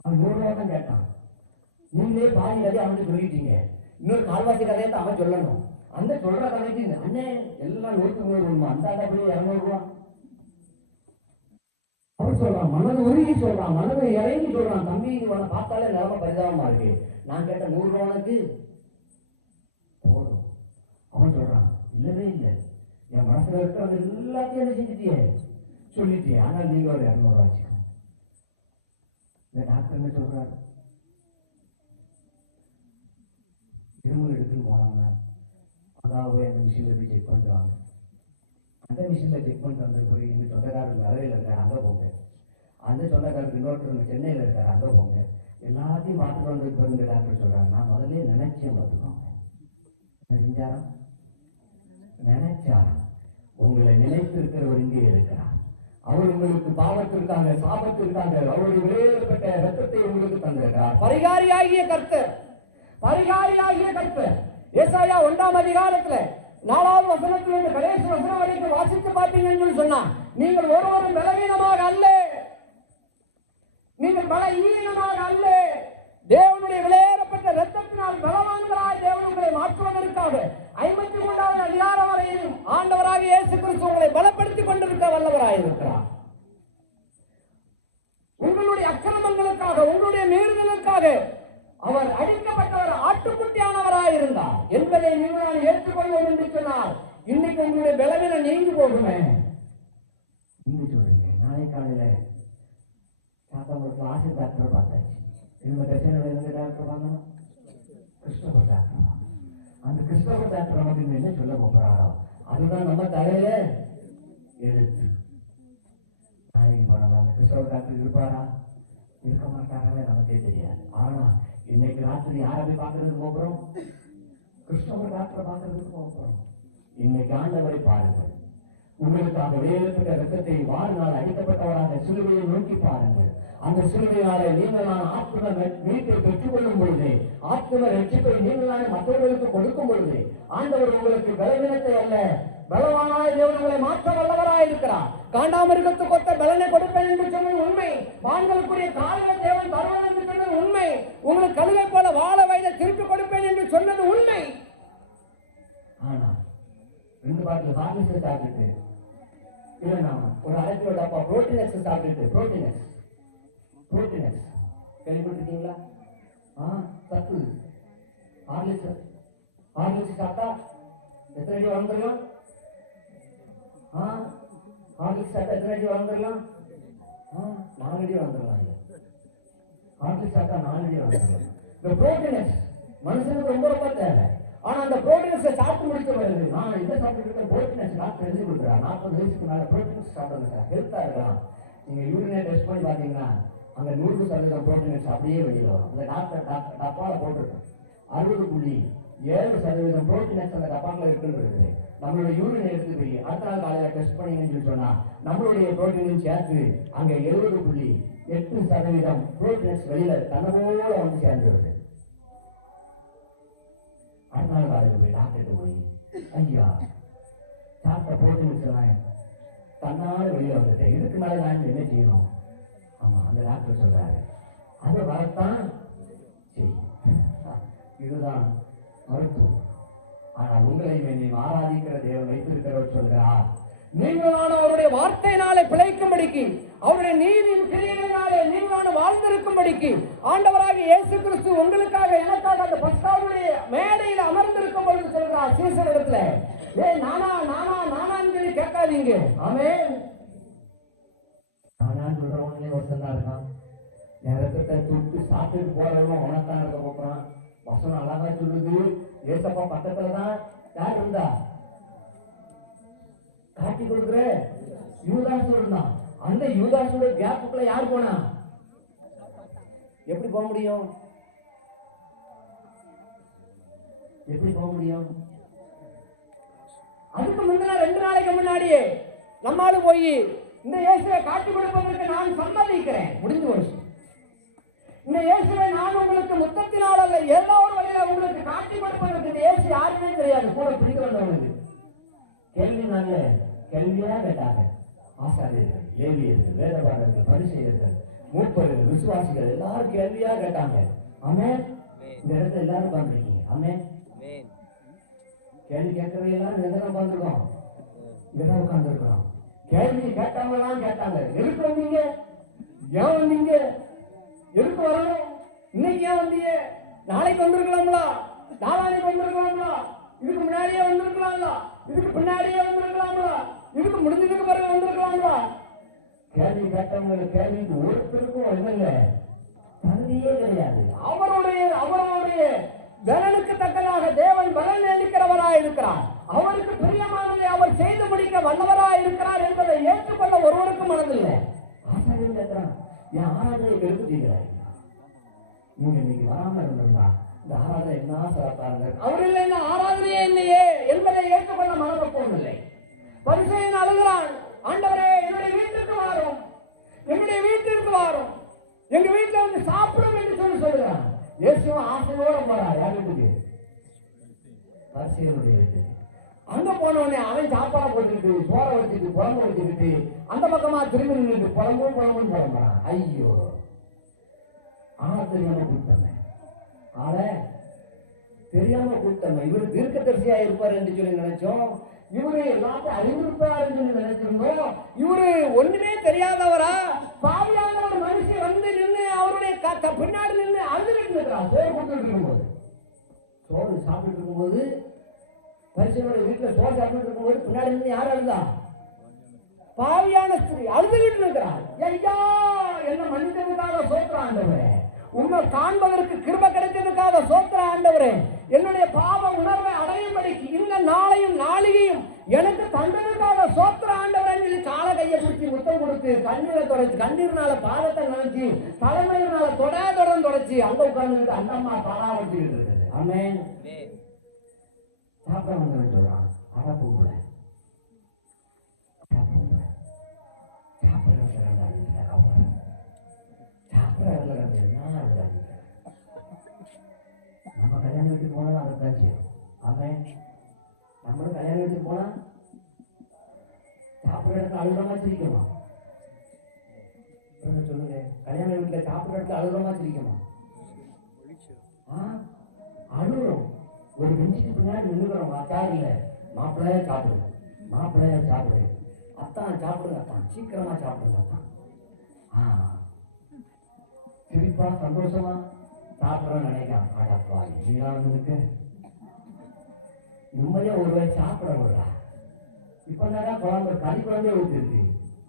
அவன் 100 ரூபாய் தான் கேட்டான். நீங்களே பாதி கதையை அவனுக்கு சொல்லிட்டீங்க. இன்னொரு கால்வாசி கதையை தான் அவன் சொல்லணும். அந்த சொல்ற கதைக்கு அண்ணே எல்லாம் 100 ரூபா, அந்த அப்படியே 200 ரூபா. அவன் சொல்றான், மனது உருகி சொல்றான், மனது இறங்கி சொல்றான், தம்பி உன்னை பார்த்தாலே நிலைமை பரிதாபமா இருக்கு. நான் கேட்ட 100 ரூபானுக்கு போதும். அவன் சொல்றான், இல்லவே இல்லை, என் மனசுல இருக்கிறது எல்லாத்தையும் என்ன செஞ்சுட்டியே சொல்லிட்டியே, ஆனால் நீங்க ஒரு 200 ரூபா வச்சுக்கோ. இந்த டாக்டர் என்ன சொல்றாரு, இருமல் எடுத்துன்னு போனோம்னா அதான் போய் அந்த மிஷினில் போய் செக் பண்ணுறாங்க. அந்த மிஷினில் செக் பண்ணிட்டு வந்த போய் எங்கள் சொந்தக்காரருக்கு மதுரையில் இருக்காரு, அங்கே போங்க. அந்த சொந்தக்காரருக்கு இன்னொருத்தர் சென்னையில் இருக்காரு, அங்கே போங்க. எல்லாத்தையும் பார்த்துட்டு வந்ததுக்கு பிறகு இந்த டாக்டர் சொல்கிறாங்க, நான் முதல்ல நினைச்சேன் பார்த்துக்கோங்க. செஞ்சாராம், நினைச்சாராம். உங்களை நினைத்து இருக்கிறவர் இங்கே இருக்கிறார். அவர் உங்களுக்கு பாவத்திற்காக சாபத்திற்காக அவருடைய விளையாடப்பட்ட ரத்தத்தை உங்களுக்கு தந்திருக்கிறார். பரிகாரியாகிய கர்த்தர், பரிகாரியாகிய கர்த்தர். ஏசாயா 1ஆம் அதிகாரத்துல 4வது வசனத்திலிருந்து கடைசி வசனம் வரைக்கும் வாசித்து பார்த்தீங்கன்னு சொன்னா, நீங்கள் ஒருவரும் பலவீனமாக அல்ல, நீங்கள் பலவீனமாக அல்ல, தேவனுடைய விளையாடப்பட்ட ரத்தத்தினால் பலவான்களாய் தேவன் உங்களை மாற்றுவதற்காக 53வது அதிகாரம் வரையிலும் ஆண்டவராக இயேசு கிறிஸ்து உங்களை பலப்படுத்திக் கொண்டிருக்க வல்லவராய் இருக்கிறார். உங்களுடைய அக்கிரமங்களுக்காக, உங்களுடைய மீறுதலுக்காக அவர் அடிக்கப்பட்டவர், ஆட்டுக்குட்டியானவராய் வேண்டாம் என்பதை நீங்கள் ஏற்றுக்கொள்வோம் என்று சொன்னால் இன்னைக்கு உங்களுடைய பலவீனம் நீங்கி போகுமே. நீங்க சொல்றீங்க நாளை காலையில சாத்தாங்குளத்தில் ஆசை டாக்டர் பார்த்தாச்சு. இந்த பிரச்சனை எந்த டாக்டர் வாங்கணும்? கிறிஸ்தவ டாக்டர். அந்த கிறிஸ்தவ டாக்டர் நமக்கு என்ன சொல்ல போறாரோ அதுதான் நம்ம தலையில எழுத்து. நாளைக்கு போனவங்க அந்த கிறிஸ்தவ டாக்டர் இருப்பாரா இருக்க மாட்டாரே நமக்கே தெரியாது. ஆனா இன்னைக்கு ராத்திரி யாரை போய் பார்க்கறதுக்கு போகிறோம்? கிறிஸ்தவ டாக்டரை பார்க்கறதுக்கு போகிறோம். இன்னைக்கு ஆண்டவரை பாருங்கள். உங்களுக்காக வேறுபட்ட ரத்தத்தை வாழ்நாள் அடிக்கப்பட்டவராக சிலுவையை நோக்கி பாருங்கள். அந்த சிலுவையால நீங்கள் ஆத்ம மீட்டை பெற்றுக் கொள்ளும் பொழுது, ஆத்ம ரட்சிப்பை நீங்கள் மற்றவர்களுக்கு கொடுக்கும் பொழுது, ஆண்டவர் உங்களுக்கு பலவீனத்தை அல்ல பலவானாய் தேவனங்களை மாற்ற வல்லவராய் இருக்கிறார். காண்டாமிருகத்துக்கு ஒத்த பலனை கொடுப்பேன் என்று சொன்னது உண்மை. வான்களுக்குரிய காலையில தேவன் தருவன் என்று சொன்னது உண்மை. உங்களுக்கு கழுவை போல வாழ வயதை திருப்பி கொடுப்பேன் என்று சொன்னது உண்மை. ஆனா 2 பாட்டில் ஹார்லிக்ஸ் சாப்பிட்டுட்டு இல்லைன்னா ஒரு அரைக்கிலோ டப்பா புரோட்டீனெக்ஸ் சாப்பிட்டுட்டு புரோட்டீனெக்ஸ் கேள்விப்பட்டிருக்கீங்களா? சத்து ஹார்லிக்ஸ் சாப்பிட்டா எத்தனை அடி வளர்ந்துடலாம்? ஹார்லிக்ஸ் சாப்பிட்டா எத்தனை அடி வளர்ந்துடலாம்? 4 அடி வளர்ந்துடலாம். ஹார்லிக்ஸ் சாப்பிட்டா 4 அடி வளர்ந்துடலாம். இந்த புரோட்டீனெக்ஸ் மனுஷனுக்கு ரொம்ப ரொம்ப தேவை. ஆனா அந்த புரோட்டீன்ஸை சாப்பிட்டு முடிக்க வருது. நான் என்ன சாப்பிட்டு புரோட்டீன்ஸ் டாக்டர் எழுதி கொடுக்குறேன். 40 வயசுக்கு மேல புரோட்டீன்ஸ் சாப்பிடுங்க சார், ஹெல்த்தா இருக்கலாம். நீங்க யூரினை டெஸ்ட் பண்ணி பாத்தீங்கன்னா அங்க 100% புரோட்டீன்ஸ் அப்படியே வெளியில வரும். அந்த டாக்டர் டப்பால போட்டிருக்கேன் 60.7% புரோட்டீன்ஸ் அந்த டப்பாக்கில் இருக்குன்னு இருக்குது. நம்மளுடைய யூரின் எடுத்து போய் அடுத்த நாள் காலையில டெஸ்ட் பண்ணீங்கன்னு சொல்லி சொன்னா நம்மளுடைய புரோட்டீனும் சேர்த்து அங்க 70.8% புரோட்டீன்ஸ் வெளியில தன்னோட வந்து சேர்ந்துருது. அடுத்த நாள் காலையில் போய் டாக்டர் போய் ஐயா சாப்பிட்ட புரோட்டீன்ஸ் எல்லாம் தன்னால வெளியில வந்துட்டேன், இதுக்கு மேல நான் என்ன செய்யணும்? ஆமா, அந்த டாக்டர் சொல்றாரு அது வரத்தான் செய்யும். இதுதான் மருத்துவம். ஆனால் உங்களை என்னை ஆராதிக்கிற தேவன் வைத்திருக்கிறவர் சொல்கிறார், நீங்களான அவருடைய வார்த்தையினாலே பிழைக்கும்படிக்கு, அவருடைய நீதியின் கிரியைகளினாலே நீங்களான வாழ்ந்திருக்கும்படிக்கு ஆண்டவராக இயேசு கிறிஸ்து உங்களுக்காக எனக்காக அந்த பஸ்காவுடைய மேடையில் அமர்ந்திருக்கும் பொழுது சொல்கிறார் சீசனிடத்துல, நானா நானா நானான்னு சொல்லி கேட்காதீங்க. ஆமென். நானான்னு சொல்றவங்களே ஒருத்தன் தான் இருக்கான். நேரத்தை தொட்டு சாப்பிட்டு போறவங்க உனத்தான் இருக்க போறான். வசனம் அழகா சொல்லுது. ஏசப்பா பக்கத்துலதான் யார் இருந்தா காட்டி கொடுக்குற யூதாஸ் இருந்தான். அந்த யூதாஸோட கேப்புக்குள்ள யார் போனா? எப்படி போக முடியும்? எப்படி போக முடியும்? அதுக்கு முன்னாடி 2 நாளைக்கு முன்னாடியே நம்மால போய் இந்த இயேசுவை காட்டி கொடுப்பதற்கு நான் சம்மதிக்கிறேன், முடிஞ்சு போச்சு. இந்த இயேசுவை நான் உங்களுக்கு முத்தத்தினால் அல்ல ஏதோ ஒரு வழியில உங்களுக்கு காட்டி கொடுப்பதற்கு இந்த இயேசு யாருமே தெரியாது. கூட பிடிக்கிறவங்களுக்கு கேள்வி நல்ல கேள்வியா கேட்டாங்க. ஆசாரியர்கள், லேவியர்கள், வேதபாரர்கள், பரிசேயர்கள், மூப்பர்கள், விசுவாசிகள் எல்லாரும் கேள்வியா கேட்டாங்க. ஆமென். இந்த இடத்துல எல்லாரும் உட்கார்ந்துருக்கீங்க. ஆமென். கேள்வி கேட்கறது எல்லாரும் எங்கதான் உட்கார்ந்துருக்கோம்? இங்கதான் உட்கார்ந்துருக்கிறோம். கேள்வி கேட்டவங்கலாம் கேட்டாங்க, எதுக்கு வந்தீங்க? ஏன் வந்தீங்க? எதுக்கு வரணும்? இன்னைக்கு ஏன் வந்தீங்க? நாளைக்கு வந்திருக்கலாம்ல, நாளானைக்கு வந்திருக்கலாம்ல, இதுக்கு முன்னாடியே வந்திருக்கலாம்ல, இதுக்கு பின்னாடியே வந்திருக்கலாம்ல, இதுக்கு முடிஞ்சதுக்கு பிறகு வந்திருக்கலாம்ல. கேள்வி கேட்டவங்க கேள்விக்கு ஒருத்தருக்கும் இல்லைங்க, தகுதியே கிடையாது. அவருடைய பலனுக்கு தக்கதாக தேவன் பலன் அளிக்கிறவராய் இருக்கிறார். அவருக்கு பிரியமானதை அவர் செய்து முடிக்க வல்லவராய் இருக்கிறார் என்பதை ஏற்றுக்கொள்ள ஒருவருக்கும் மனதில்லை. ஆசாரியன் கேட்கிறான், என் ஆராதனை கெடுத்துட்டீங்களா? நீங்க இன்னைக்கு வராம இருந்திருந்தா இந்த ஆராதனை என்ன சிறப்பாருங்க. அவர் இல்லை, இந்த ஆராதனையே இல்லையே என்பதை ஏற்றுக்கொள்ள மனப்பக்குவம் இல்லை. பரிசேயன் அழுகிறான், ஆண்டவரே என்னுடைய வீட்டிற்கு வாரும், என்னுடைய வீட்டிற்கு வாரும், எங்க வீட்டில் வந்து சாப்பிடும் என்று சொல்லுகிறான். இயேசுவும் ஆசையோட போறார். யார் வீட்டுக்கு? பரிசேயனுடைய வீட்டுக்கு. அங்க போன உடனே அவன் சாப்பாடை போட்டுக்கிட்டு சோற வச்சுட்டு குழம்பு வச்சுக்கிட்டு அந்த பக்கமா திரும்பி நின்று குழம்புன்னு புலம்புறான். ஐயோ, தெரியாம கூப்பிட்டமே, தெரியாம கூப்பிட்டமே. இவரு தீர்க்கதரிசியா இருப்பார் என்று சொல்லி நினைச்சோம். இவரு எல்லாத்தையும் அறிந்திருப்பார் என்று நினைச்சிருந்தோம். இவரு ஒண்ணுமே தெரியாதவரா, பாவியான ஒரு மனுஷன் வந்து நின்று அவருடைய பின்னாடி நின்று அழுதுகிட்டு இருக்கிறார். சோறு கொடுத்துட்டு இருக்கும்போது சோறு சாப்பிட்டு இருக்கும்போது, பரிசுடைய வீட்டில் சோறு சாப்பிட்டு இருக்கும்போது பின்னாடி இருந்து யார் அழுதா? பாவியான ஸ்திரீ அழுதுகிட்டு இருக்கிறார். ஐயா, என்ன மன்னித்ததுக்காக சோத்திர ஆண்டவரே, உன்னை காண்பதற்கு கிருபை கிடைத்ததுக்காக சோத்திர ஆண்டவரே, என்னுடைய பாவ உணர்வை அடையும்படிக்கு இந்த நாளையும் நாளிகையும் எனக்கு தந்ததுக்காக சோத்திர ஆண்டவரே சொல்லி கால கையை பிடிச்சி முத்தம் கொடுத்து கண்ணீரை தொடச்சி, கண்ணீர்னால பாதத்தை நினைச்சு, தலைமையினால தொடர்ந்து தொடச்சி அங்க உட்கார்ந்து அந்த அம்மா பராமரிச்சுக்கிட்டு இருக்குது. ஆமென். சாப்பிட வந்தவன் சொல்றான், அட பொம்பளை நம்ம கல்யாண வீட்டுக்கு போனா அதைத்தான் செய்யும். ஆமென். நம்மளும் கல்யாண வீட்டுக்கு போனா சாப்பிட்ற இடத்துல அழுகிறமா சிரிக்குமா? சொல்லுங்க, கல்யாண வீட்டுல சாப்பிட்ற இடத்துல அழுகிறமா சிரிக்குமா? அழுகிறோம். ஒரு பெஞ்சுக்கு பின்னாடி நின்றுக்கிறோம். சாரில்ல, மாப்பிள்ளைய சாப்பிடு, மாப்பிள்ளைய சாப்பிடு, அத்தான் சாப்பிடுங்க, அத்தான் சீக்கிரமா சாப்பிடுங்க, அத்தான் சிரிப்பா சந்தோஷமா சாப்பிடறான்னு நினைக்கான். ஆடப்பா, நீதான் இருக்கு நிம்மதியா ஒரு வேலை சாப்பிட விடுறா. இப்பதான் குழம்பு கறி குழம்பே ஊற்றிருக்கு,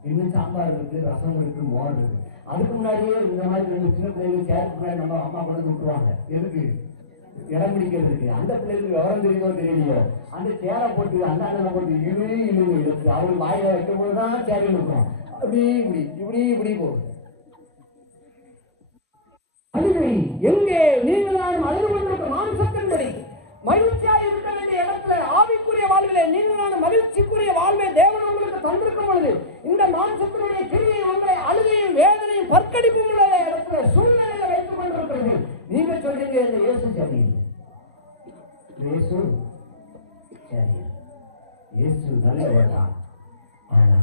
இன்னும் சாம்பார் இருக்கு, ரசம் இருக்கு, மோர் இருக்கு. அதுக்கு முன்னாடியே இந்த மாதிரி 2 சின்ன பிள்ளைகளுக்கு சேருக்கு முன்னாடி நம்ம அம்மா கொண்டு விட்டுருவாங்க. எதுக்கு? இடம் பிடிக்கிறதுக்கு. அந்த பிள்ளைகளுக்கு விவரம் தெரியுதோ தெரியலையோ, அந்த சேரை போட்டு அந்த அண்ணனை போட்டு இழுத்து அவரு வாயில வைக்கும் போதுதான் சேரை இருக்கும். அப்படி இப்படி இப்படி இப்படி போகும். அழுகை எங்கே? நீங்கள் நான் அழுது கொண்டிருக்க மாம்சத்தின்படி மகிழ்ச்சியாக இருக்க வேண்டிய இடத்துல, ஆவிக்குரிய வாழ்விலே நீங்கள் நான் மகிழ்ச்சிக்குரிய வாழ்வை தேவன் உங்களுக்கு தந்திருக்கும் பொழுது, இந்த மாம்சத்தினுடைய கிரியை உங்களை அழுகையும் வேதனையும் பற்கடிப்பும் உள்ள இடத்துல சூழ்நிலையில வைத்துக் கொண்டிருக்கிறது. நீங்க சொல்றீங்க, இந்த இயேசு சரியில்லை, இயேசு சரியில்லை, இயேசு நல்லவர் தான், ஆனா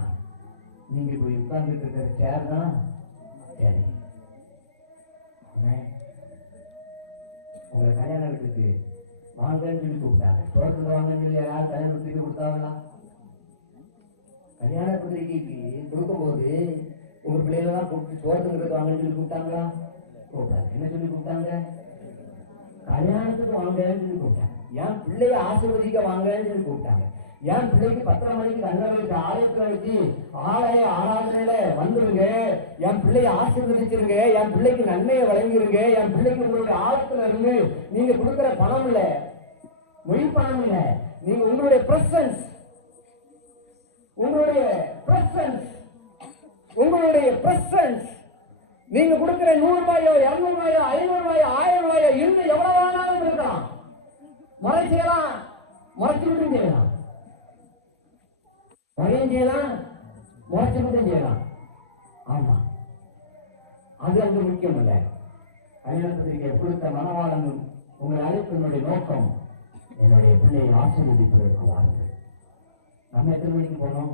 நீங்க போய் உட்கார்ந்துட்டு இருக்கிற சேர் தான் சரி. உங்களை கல்யாணத்துக்கு வாங்கன்னு சொல்லி கூப்பிட்டாங்க. தோட்டத்துக்கு வாங்கன்னு சொல்லி யாராவது கல்யாண பத்திரிக்கை கொடுத்தாங்களா? கல்யாண பத்திரிகைக்கு கொடுக்கும் போது உங்க பிள்ளைகளெல்லாம் கூப்பிட்டு தோட்டத்துக்கு வாங்கன்னு சொல்லி கூப்பிட்டாங்களா? கூப்பிட்டாங்க. என்ன சொல்லி கூப்பிட்டாங்க? கல்யாணத்துக்கு வாங்கன்னு சொல்லி கூப்பிட்டாங்க. என் பிள்ளைய ஆசீர்வதிக்க வாங்கன்னு சொல்லி கூப்பிட்டாங்க. என் பிள்ளைக்கு 10:30 மணிக்கு கண்ணை வச்சு ஆலயத்துல வச்சு ஆலய ஆராதனையில வந்துருங்க, என் பிள்ளைய ஆசீர்வதிச்சிருங்க, என் பிள்ளைக்கு நன்மையை வழங்கிருங்க, என் பிள்ளைக்கு உங்களுடைய ஆழத்துல இருந்து நீங்க கொடுக்குற பணம் இல்ல, மொழி பணம் இல்ல, நீங்க உங்களுடைய பிரசன்ஸ், உங்களுடைய பிரசன்ஸ், உங்களுடைய பிரசன்ஸ், நீங்க கொடுக்கிற 100 ரூபாயோ 200 ரூபாயோ 500 ரூபாயோ 1000 ரூபாயோ இன்னும் எவ்வளவு வேணாலும் இருக்கலாம். முறை செய்யலாம், முறைச்சு விட்டு செய்யலாம், முறையும் செய்யலாம், முறைச்சு விட்டும் செய்யலாம். ஆமா, அது அங்கு முக்கியம் இல்லை. கல்யாண பத்திரிகை கொடுத்த மனவாளன் உங்கள் அழைப்பினுடைய நோக்கம் என்னுடைய பிள்ளையை ஆசீர்வதிப்பதற்கு வாருங்கள். நம்ம எத்தனை மணிக்கு போனோம்?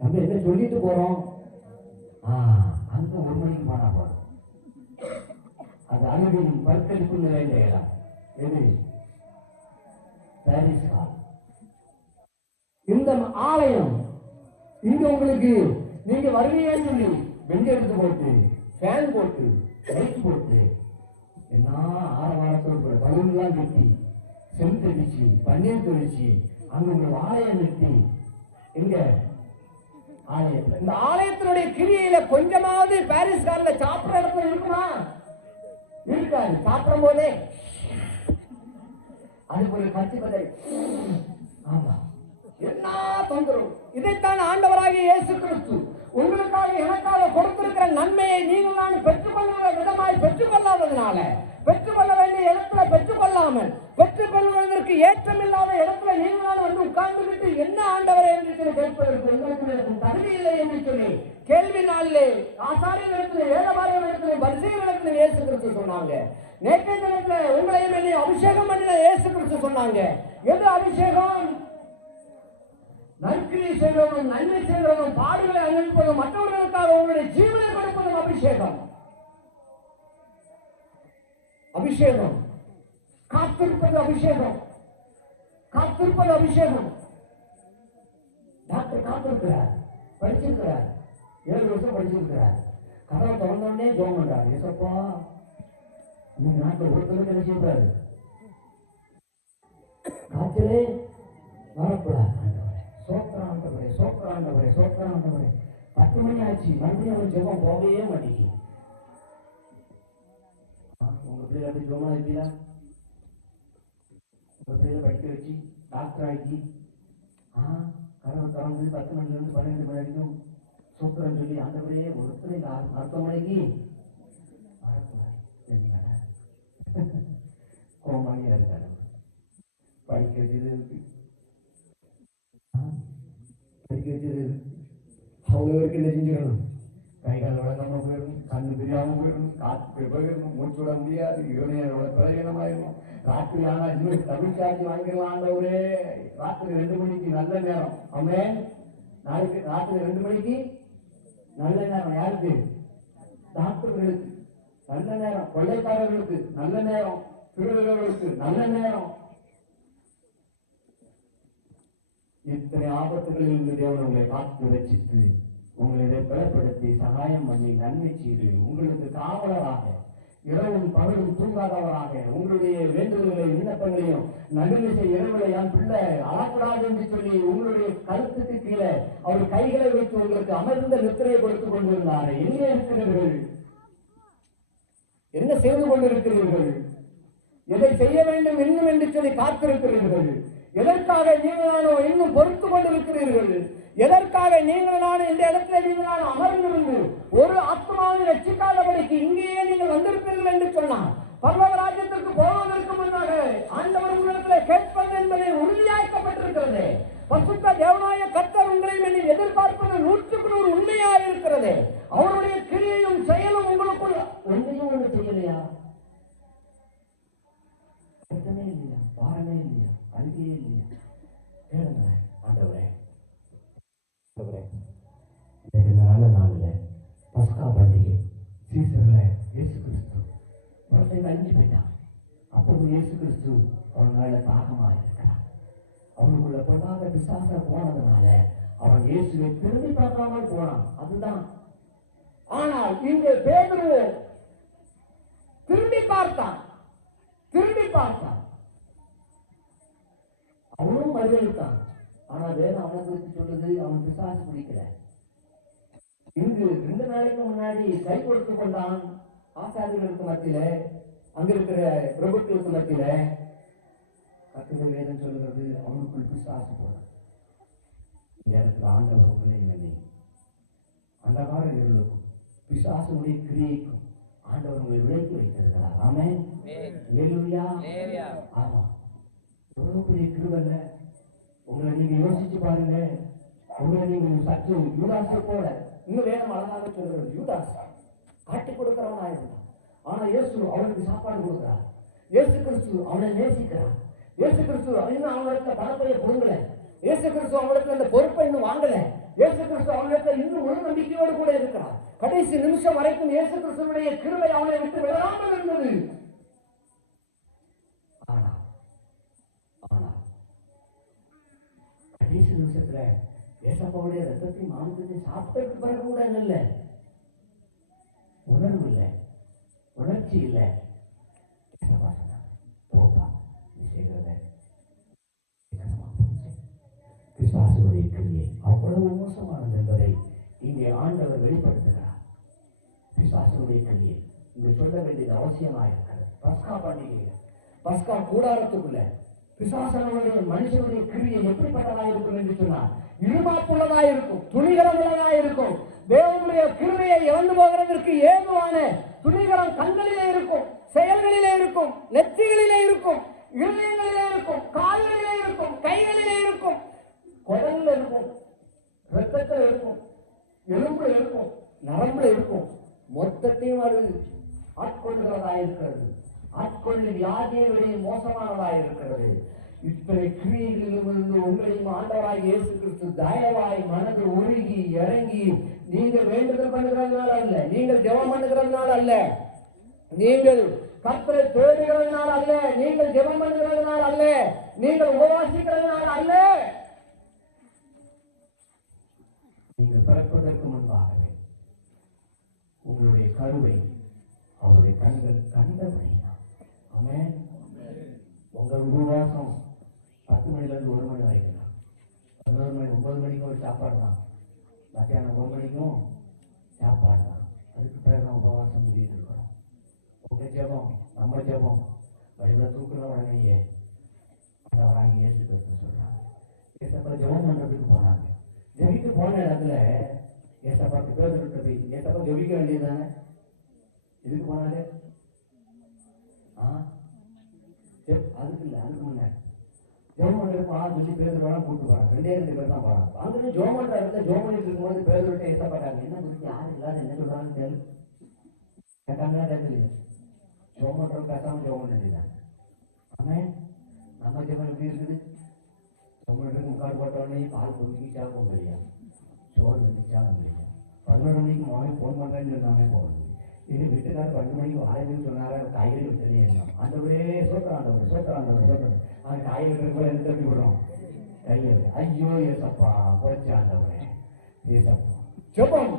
நம்ம என்ன சொல்லிட்டு போறோம்? அங்க 1 மணிக்கு போனா போறோம். அது அழுகையும் பற்கடிப்பு நிறைந்த இடம். எது? Paris hall. இந்த ஆலயம் இங்க உங்களுக்கு நீங்க வருவீங்கன்னு சொல்லி பெஞ்ச் எடுத்து போட்டு, ஃபேன் போட்டு, லைட் போட்டு, என்ன ஆரவாரத்தோடு பலூன்லாம் கட்டி, செல் தெளிச்சு, பன்னீர் தெளிச்சு, அங்க உங்க ஆலயம் நிறுத்தி, எங்க ஆலயத்துல, இந்த ஆலயத்தினுடைய கிரியில கொஞ்சமாவது பாரிஸ் ஹால்ல சாப்பிடுற இடத்துல இருக்குமா? இருக்காது. சாப்பிடும் போதே அது ஒரு கட்சி பதவி. ஆமா, என்ன தொந்தரவு. இதைத்தான் ஆண்டவராகிய இயேசு கிறிஸ்து உங்களுக்காக எனக்காக கொடுத்திருக்கிற நன்மையை நீங்கள் நான் பெற்றுக்கொள்கிற விதமாய் பெற்றுக்கொள்ளாததுனால, பெற்றுக்கொள்ள வேண்டிய இடத்துல பெற்றுக்கொள்ளாமல், பெற்றுக்கொள்வதற்கு ஏற்றமில்லாத இடத்துல நீங்கள் வந்து உட்கார்ந்துகிட்டு என்ன ஆண்டவரை என்று சொல்லி கேட்பதற்கு உங்களுக்கு தகுதி இல்லை என்று சொல்லி கேள்வி நாளிலே ஆசாரிய இடத்துல, வேதபாரிய இடத்துல, பரிசேயர் இடத்துல இயேசு கிறிஸ்து சொன்னாங்க. நேற்றைய தினத்துல உங்களையும் என்னை அபிஷேகம் பண்ணின இயேசு கிறிஸ்து சொன்னாங்க. எது அபிஷேகம்? நற்கிரியை செய்வதும், நன்மை செய்வதும், பாடுகளை அனுப்பதும், மற்றவர்களுக்காக உங்களுடைய ஜீவனை கொடுப்பதும் அபிஷேகம். அபிஷேகம். காத்திருப்பது அபிஷேகம். காத்திருப்பது அபிஷேகம். டாக்டர் காத்திருக்கிறார், படிச்சிருக்கிறார், 7 வருஷம் படிச்சிருக்கிறார். கதவை திறந்தோடனே ஜெபம் பண்றார். ஏசப்பா இன்னைக்கு நாட்டில் ஒருத்தருக்கு என்ன செய்யக்கூடாது, காய்ச்சலே வரக்கூடாது. ஆண்டவரே சோத்திரம், ஆண்டவரே சோத்திரம், ஆண்டவரே சோத்திரம், ஆண்டவரே. 10 மணி ஆச்சு, மறுபடியும் அவன் ஜெபம் போகவே மாட்டேங்குது. உங்க பிள்ளைகளை அப்படி ஜெபம் வைப்பீங்களா? உங்க பிள்ளைகளை படிக்க வச்சு டாக்டர் ஆக்கி கதவை திறந்து 10 மணிலேருந்து 12 மணி வரைக்கும் சோத்திரம் சொல்லி ஆண்டவரே ஒருத்தர் இந்த மருத்துவமனைக்கு வரக்கூடாது. சரிங்களா? கோமாளியா இருக்காரு. படிக்க வச்சது இருக்கு, படிக்க வச்சது அவங்க வரைக்கும் என்ன செஞ்சிடணும், கை கால் விளங்காம போயிடணும், கண்ணு தெரியாம போயிடணும், காற்று போயிடணும், மூச்சு விட முடியாது, இருநேரோட பலவீனமாயிடணும். ராத்திரி ஆனா இன்னும் தமிழ் சாட்சி வாங்கிடலாம். ஆண்டவரே ராத்திரி 2 மணிக்கு நல்ல நேரம். ஆமென். நாளைக்கு ராத்திரி 2 மணிக்கு நல்ல நேரம். யாருக்கு? டாக்டர்களுக்கு நல்ல நேரம், கொள்ளைக்காரர்களுக்கு நல்ல நேரம், திருடர்களுக்கு நல்ல நேரம். இத்தனை ஆபத்துகளில் இருந்து தேவன் உங்களை காத்து வச்சிட்டு உங்களை பலப்படுத்தி சகாயம் பண்ணி நன்மை செய்து உங்களுக்கு காவலராக இரவும் பகலும் தூங்காதவராக உங்களுடைய வேண்டுதல்களை விண்ணப்பங்களையும் நடுநிசை இரவுல என் பிள்ளை அழக்கூடாது என்று சொல்லி உங்களுடைய கழுத்துக்கு கீழே அவர் கைகளை வைத்து உங்களுக்கு அமர்ந்த நித்திரையை கொடுத்துக் கொண்டிருந்தாரே, எங்கே இருக்கிறீர்கள்? என்ன செய்து கொண்டிருக்கிறீர்கள்? எதை செய்ய வேண்டும் இன்னும் என்று சொல்லி காத்திருக்கிறீர்கள்? எதற்காக நீங்களானோ இன்னும் பொறுத்து கொண்டிருக்கிறீர்கள்? எதற்காக நீங்களான இந்த இடத்துல நீங்களான அமர்ந்திருந்து ஒரு ஆத்மாவை ரட்சிக்காதபடிக்கு இங்கேயே நீங்கள் வந்திருப்பீர்கள் என்று சொன்னார். பரலோக ராஜ்யத்திற்கு போவதற்கு முன்னாக ஆண்டவர் உங்களிடத்தில் கேட்பது என்பதை உறுதியாக்கப்பட்டிருக்கிறது. பரிசுத்த தேவனாய கர்த்தர் உங்களை எதிர்பார்ப்பது 100% உண்மையாக இருக்கிறது. அவருடைய கிரியையும் செயலும் உங்களுக்குள் ஒன்றையும் ஒன்று செய்யலையா? பிரச்சனை இல்லையா? பாரமே இல்லையா? அழுகையே இல்லையா? கேளுங்க ஆண்டவரே. இந்த நல்ல நாளில் பஸ்கா பண்டிகை சீசரில் இயேசு கிறிஸ்து ஒருத்தங்க அழிஞ்சு போயிட்டான். அப்போ இயேசு கிறிஸ்து அவன் மேல தாகமாக இருக்கிறான். அவனுக்குள்ள பொல்லாத பிசாச போனதுனால அவன் இயேசுவை திரும்பி பார்க்காமல் போனான். அதுதான். ஆனால் இங்கே பேதுரு திரும்பி பார்த்தான். அவனும் மறுதளித்தான். ஆனா வேதம் அவனை குறித்து சொல்லுது, அவன் பிசாசு பிடிக்கல. இங்கு 2 நாளைக்கு முன்னாடி கை கொடுத்து கொண்டான் ஆசாரியர்களுக்கு மத்தியில, அங்க இருக்கிற பிரபுக்களுக்கு மத்தியில. கர்த்தருடைய வேதம் சொல்லுகிறது அவனுக்குள் பிசாசு போனது. இந்த இடத்துல ஆண்டவர் உங்களை வேண்டி அந்த காலங்களுக்கும் பிசாசுடைய கிரியைக்கும் ஆண்டவர் உங்களை விலக்கி வைத்திருக்கிறார். ஆமென். அல்லேலூயா. ஆமா, எவ்வளவு பெரிய கிருபை. உங்களை நீங்க யோசிச்சு பாருங்க. உங்களை நீங்க சற்று யூதாசை போல, இன்னும் வேதம் அழகாக சொல்றது, யூதாஸ் காட்டி கொடுக்கிறவனா இருந்தான். ஆனா இயேசு அவனுக்கு சாப்பாடு கொடுக்கிறார். இயேசு கிறிஸ்து அவனை நேசிக்கிறார். இயேசு கிறிஸ்து இன்னும் அவனிடத்துல பணப்பையை கொடுங்கல. இயேசு கிறிஸ்து அவனிடத்துல அந்த பொறுப்பை இன்னும் வாங்கல. இயேசு கிறிஸ்து அவனிடத்துல இன்னும் முழு நம்பிக்கையோடு கூட இருக்கிறார். கடைசி நிமிஷம் வரைக்கும் இயேசு கிறிஸ்துவுடைய கிருபை அவனை விட்டு விலகாமல் இருந்தது. ஆனா கடைசி நிமிஷத்துல ஏசப்பாவுடைய ரத்தத்தை மாம்சத்தை சாப்பிட்டதுக்கு பிறகு கூட இல்ல, உணர்வு இல்லை, உணர்ச்சி இல்லை. போப்பா, நீ செய்கிறத பிசாசுடைய கிரியை அவ்வளவு மோசமானது என்பதை இங்கே ஆண்டவர் வெளிப்படுத்துகிறார். பிசாசுடைய கிரியை இங்க சொல்ல வேண்டியது அவசியமாயிருக்கிறது. பஸ்கா பண்டிகை, பஸ்கா கூடாரத்துக்குள்ள பிசாசனுடைய மனுஷனுடைய கிரியை எப்படிப்பட்டதாயிருக்கும் என்று சொன்னார். இருமாப்புள்ளதாயிருக்கும், துணிகரமுள்ளதாயிருக்கும். தேவனுடைய கிருபையை இழந்து போகிறதற்கு ஏதுவான துணிகரம் கண்களிலே இருக்கும், செயல்களிலே இருக்கும், நெற்றிகளிலே இருக்கும், இருதயங்களிலே இருக்கும், கால்களிலே இருக்கும், கைகளிலே இருக்கும், குரல்ல இருக்கும், ரத்தத்தில் இருக்கும், எலும்புல இருக்கும், நரம்புல இருக்கும். மொத்தத்தையும் அது ஆட்கொள்ளுகிறதாயிருக்கிறது. ஆட்கொள்ளி வியாதியை விட மோசமானதாயிருக்கிறது. இத்தனை கிரியைகளிலிருந்து உங்களையும் ஆண்டவராய் இயேசு கிறிஸ்து தயவாய் மனது உருகி இறங்கி, நீங்க வேண்டுதல் பண்ணுகிறதுனால அல்ல, நீங்கள் ஜெபம் பண்ணுகிறதுனால அல்ல, நீங்கள் கர்த்தரை தேடுகிறதுனால அல்ல, நீங்கள் ஜெபம் பண்ணுகிறதுனால அல்ல, நீங்கள் உபவாசிக்கிறதுனால அல்ல, நீங்கள் பிறப்பதற்கு முன்பாகவே உங்களுடைய கருவை அவருடைய கண்கள் கண்டபடினா ஆமென். உங்க உபவாசம் 10 மணிலேருந்து 1 மணி வரைக்கும் தான். 11 மணி 9 மணிக்கும் ஒரு சாப்பாடு தான், மத்தியானம் 1 மணிக்கும் சாப்பாடு தான். அதுக்கு பேர் தான் உபவாசம் சொல்லிட்டு இருக்கிறோம். உங்க ஜெபம் நம்ம ஜெபம் வழியில் தூக்குற உடனேயே அந்த வாங்கி இயேசு கிறிஸ்து சொல்றாங்க. ஏசப்பா ஜெபம் பண்றதுக்கு போனாங்க. ஜெபிக்க போன இடத்துல ஏசப்பாக்கு பேதுருட்ட போய் ஏசப்பா ஜெபிக்க வேண்டியது தானே, எதுக்கு போனாங்க? அதுக்கு இல்லை, அதுக்கு முன்னாடி ஜெபம் பண்ணுறதுக்கு வா சொல்லி பேதுருவெல்லாம் கூப்பிட்டு போறாங்க. 2 பேர் தான் போறாங்க. அங்கே ஜெபம் பண்ற இடத்துல ஜெபம் பண்ணிட்டு இருக்கும்போது பேதுருட்ட ஏசப்பாட்டாங்க, என்ன குறித்து யாரும் இல்லாத என்ன சொல்றாங்க கேளு. கேட்டாங்களா? கேட்கலையா? ஜெபம் பண்றவங்க பேசாம ஜெபம் பண்ண வேண்டியதான். ஆமென். நம்ம ஜெபம் எப்படி இருக்குது? ஜெபம் பண்றதுக்கு முக்காடு போட்டோடனே பால் கொதிக்கிச்சா போகலையா, சோறு வந்துச்சா வந்துலையா, 11 மணிக்கு மகன் ஃபோன் பண்ணுறேன்னு சொன்னாங்க போகணும். எங்கள் வீட்டுக்காரர் 12 மணிக்கு வாழைன்னு சொன்னாங்க, காய்கறி வெட்டலையே இருந்தோம். ஆண்டவரே சோத்திரம், ஆண்டவர் சோத்திரம், ஆண்டவர் சோத்திரம். அவன் காயை வெட்டுறதுக்குள்ள என்ன தப்பி விடுறோம், கையை ஐயோ ஏசப்பா போச்சு ஆண்டவரே ஏசப்பா. ஜெபம்,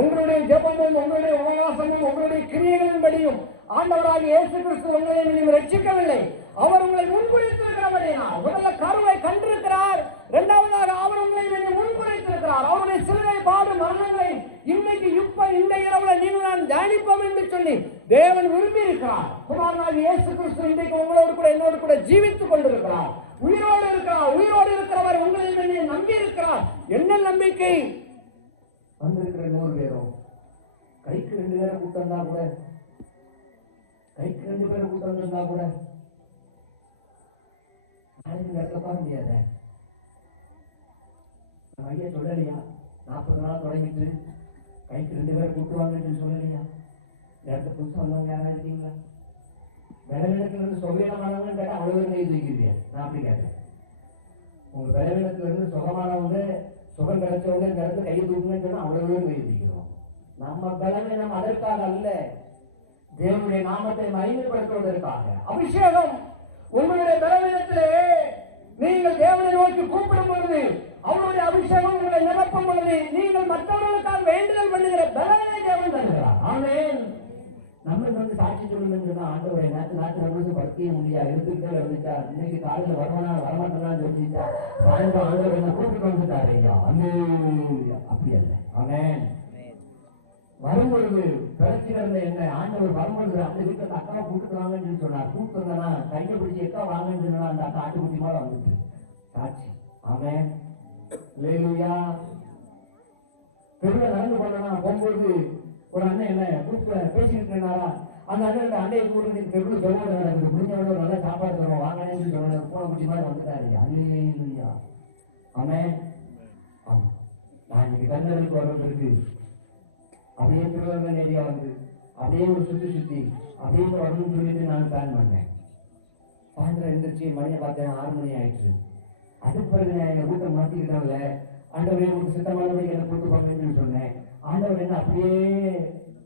உங்களுடைய ஜெபமும் உங்களுடைய உபவாசமும் உங்களுடைய கிரியைகளின்படியும் ஆண்டவராக இயேசு கிறிஸ்து உங்களை நீங்கள் ரட்சிக்கவில்லை. அவர் உங்களை முன்குறித்திருக்கிறபடியால் முதல்ல கருவை கண்டிருக்கிறார். இரண்டாவதாக அவர் உங்களை முன்குறித்திருக்கிறார். அவருடைய சிலுவை பாடு மரணங்களை இன்னைக்கு இப்ப இந்த இரவுல நீங்கள் நான் தியானிப்போம் என்று சொல்லி தேவன் விரும்பி இருக்கிறார். குமாரனாக இயேசு கிறிஸ்து இன்றைக்கு உங்களோடு கூட என்னோடு கூட ஜீவித்துக் கொண்டிருக்கிறார், உயிரோடு இருக்கிறார். உயிரோடு இருக்கிறவர் உங்களை நம்பி இருக்கிறார். என்ன நம்பிக்கை? வந்திருக்கிற 100 பேரும் கைக்கு 2 பேரை கூட்டம் தான் கூட, கைக்கு 2 பேரை கூட்டம் இருந்தா கூட நாளைக்கு நடக்க முடியாத. நம்ம ஐயா சொல்லலையா, 40 நாள் தொடங்கிட்டு கைக்கு 2 பேரை கூட்டுவாங்கன்னு சொல்லலையா? இடத்துல புதுசாக வந்தவங்க யாராவது இருக்கீங்களா? விளைவிடத்துல இருந்து சுகவீனமானவங்கன்னு கேட்டால் அவ்வளோ பேர் கை தூக்கிடுவியா? நான் அப்படி கேட்குறேன். உங்கள் விளைவிடத்துல இருந்து சுகமானவங்க, சுகம் கிடைச்சவங்க இந்த இடத்துல கை தூக்குங்கன்னு சொன்னால் அவ்வளோ பேர் கை தூக்கிறோம். நம்ம பலவீனம் அதற்காக அல்ல, தேவனுடைய நாமத்தை மகிமைப்படுத்துவதற்காக. அபிஷேகம் உங்களுடைய பலவீனத்திலே நீங்கள் தேவனை நோக்கி கூப்பிடும் பொழுது அவருடைய அபிஷேகம் உங்களை நிரப்பும் பொழுது நீங்கள் மற்றவர்களுக்காக வேண்டுதல் பண்ணுகிற பலனை தேவன் தருகிறார். ஆமென். நம்மளுக்கு சாட்சி சொல்லுங்கன்னு சொன்னா ஆண்டவரை நாட்டு நம்மளுக்கு படுத்திய முடியா இருந்துகிட்டே இருந்துச்சா, இன்னைக்கு காலையில வரமாட்டேன்னு சொல்லிச்சா, சாயந்தரம் ஆண்டவர் என்ன கூப்பிட்டு வந்துட்டாரு ஐயா. அப்படி அல்ல. ஆமென். வரும்பொழுது பிரச்சனை என்ன ஆண்டவர் வரும்பொழுது அந்த வீட்டில் அக்காவை கூப்பிட்டு வாங்கன்னு சொல்லி சொன்னார். கூப்பிட்டு வந்தனா கையை பிடிச்சி எக்கா வாங்கன்னு சொன்னா அந்த அக்கா ஆட்டுக்குட்டி போல வந்துட்டு சாட்சி. ஆமென். அல்லேலூயா. தெருவில் நடந்து போனா போகும்போது ஒரு அண்ணன் என்ன கூப்பிட்டு பேசிக்கிட்டு இருந்தாரா, அந்த அண்ணன் அண்டையை கூப்பிட்டு தெருவில் ஜெபம் நடக்குது, முடிஞ்சவங்க நல்லா சாப்பாடு தருவோம் வாங்கன்னு சொன்னார். போன குட்டி மாதிரி வந்துட்டாரு. அல்லேலூயா. ஆமென். ஆமா, நான் இன்னைக்கு கல்லறைக்கு வர்றதற்கு அப்படியே திருவண்ணன் ஏரியா வந்து அப்படியே ஒரு சுற்றி அப்படியே வரணும்னு சொல்லிட்டு நான் பிளான் பண்ணேன். சாயந்தரம் எழுந்திரிச்சு மணியை பார்த்தேன், 6 மணி ஆயிடுச்சு. அதுக்கு பிறகு நான் என் ரூட்டை மாற்றிக்கிட்டோம்ல, ஆண்டவரே உங்களுக்கு சித்தமான மணிக்கு என்ன கொண்டு போங்கன்னு சொல்லி சொன்னேன். ஆண்டவர் என்ன அப்படியே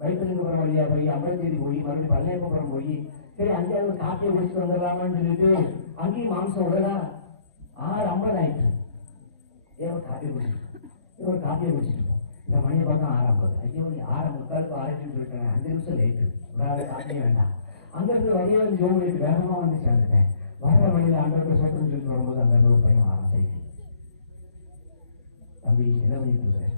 வைத்திலிங்கபுரம் வழியாக போய் அம்பலத்தேதி போய் மறுபடியும் பழனியப்பபுரம் போய் சரி அங்கேயாவது ஒரு காப்பியை குடிச்சிட்டு வந்துடலாமான்னு சொல்லிட்டு அங்கேயும் மாம்சம் விடலாம். 6:50 ஆயிடுச்சு. ஒரு காப்பியை குடிச்சிட்டு இந்த மணியை பார்த்தா 6:50. ஐயோ 6:45 ஆயிடுச்சுன்னு சொல்லிட்டேன். 5 நிமிஷம் லேட்டு, விடாத காப்பியே வேண்டாம். அங்கேருந்து வழியே வந்து ஜோம் பண்ணிட்டு வேகமாக வந்து சேர்ந்துட்டேன். வர்ற வழியில் ஆண்டவர்கிட்ட சோத்திரம் சொல்லிட்டு வரும்போது அங்கேருந்து ஒரு பையன் வரான் சைக்கிள். தம்பி என்ன பண்ணிட்டு இருக்கிறேன்?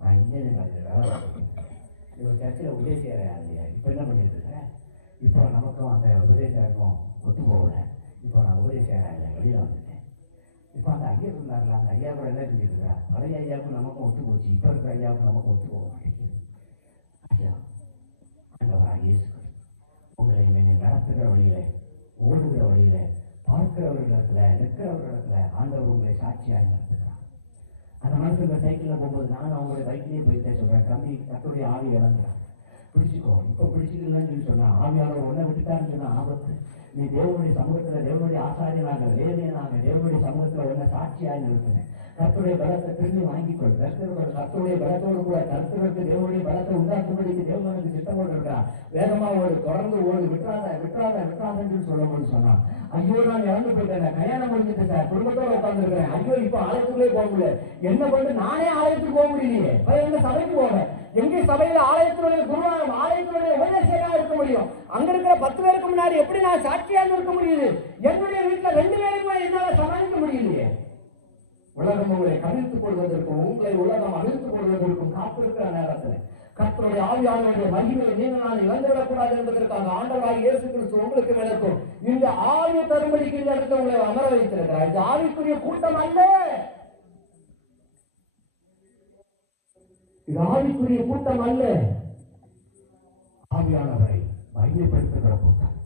நான் இன்ஜினியரிங் காலேஜில் வேலை பார்த்துருக்கேன். இது ஒரு சர்ச்சில் உபதேசிக்கிற இல்லையா? இப்போ என்ன பண்ணிட்டு இருக்கேன்? இப்போ நமக்கும் அந்த உபதேசருக்கும் ஒத்து போகல. இப்போ நான் உபதேசிக்கிறேன் இல்லை, வெளியில் வந்துட்டேன். இப்போ அந்த ஐயா இருந்தாங்களா, அந்த ஐயா கூட என்ன செஞ்சுட்டு இருக்கா? பழைய ஐயாவுக்கும் நமக்கும் ஒத்து போச்சு, இப்போ இருக்கிற ஐயாவுக்கும் நமக்கும் ஒத்து போக மாட்டேங்குது. ஐயா ஆண்டவராகிய இயேசு உங்களை நீங்கள் நடத்துகிற வழியில, ஓடுகிற வழியில, பார்க்கிறவர்களிடத்துல, நிற்கிறவர்களிடத்துல ஆண்டவர் உங்களை சாட்சியாக நடத்துகிறார். அந்த மனசு இந்த சைக்கிளில் போகும்போது நான் அவங்களுடைய பைக்கிலேயே போயிட்டே சொல்கிறேன், தம்பி கர்த்தருடைய ஆவியை இழந்துறான், பிடிச்சிக்கோ. இப்போ பிடிச்சிக்கலன்னு சொல்லி சொன்னா ஆவியாளர் ஒன்றை விட்டுட்டாருன்னு சொன்னா ஆபத்து. நீ தேவனுடைய சமூகத்தில் தேவனுடைய ஆசாரியனாக லேவியனாக தேவனுடைய சமூகத்தில் ஒன்றை சாட்சியாக நிறுத்தினேன். கர்த்தருடைய பலத்தை திரும்பி வாங்கிக்கொள். கர்த்தருடைய பலத்தோடு கூட கர்த்தருக்கு தேவனுடைய பலத்தை உண்டாக்கும்படிக்கு தேவனுக்கு சித்தம் கொண்டு இருக்கிறார். வேகமாக ஓடு, தொடர்ந்து ஓடு, விட்டுறாதன்னு சொல்லும்போது சொன்னான், ஐயோ நான் இறந்து போயிட்டேன், கல்யாணம் முடிஞ்சிட்டு சார், குடும்பத்தோட உட்கார்ந்துருக்கிறேன், ஐயோ இப்போ ஆலயத்துக்குள்ளே போக முடியல, என்ன பண்ணு நானே ஆலயத்துக்கு போக முடியலையே, எங்க சபைக்கு போவேன், எங்க சபையில ஆலயத்தினுடைய குருவான ஆலயத்தினுடைய உபதேசகராக இருக்க முடியும்? அங்க இருக்கிற 10 பேருக்கு முன்னாடி எப்படி நான் சாட்சியாக இருக்க முடியுது? என்னுடைய வீட்டுல 2 பேருக்குமே என்னால சமாளிக்க முடியலையே. உலகம் உங்களை கவிழ்த்துக் கொள்வதற்கும் உங்களை உலகம் அவிழ்த்துக் கொள்வதற்கும் காத்திருக்கிற நேரத்தில் கர்த்தருடைய ஆவியானவருடைய மகிமையை நீங்கள் நான் இழந்துவிடக்கூடாது என்பதற்காக ஆண்டவராகிய இயேசு கிறிஸ்து உங்களுக்கு விளக்கும் இந்த ஆவி தரும்படிக்கு இந்த இடத்துல உங்களை அமர வைத்திருக்கிறார். இது ஆவிக்குரிய கூட்டம் அல்ல, இது ஆவிக்குரிய கூட்டம் அல்ல, ஆவியானவரை மகிமைப்படுத்துகிற கூட்டம்,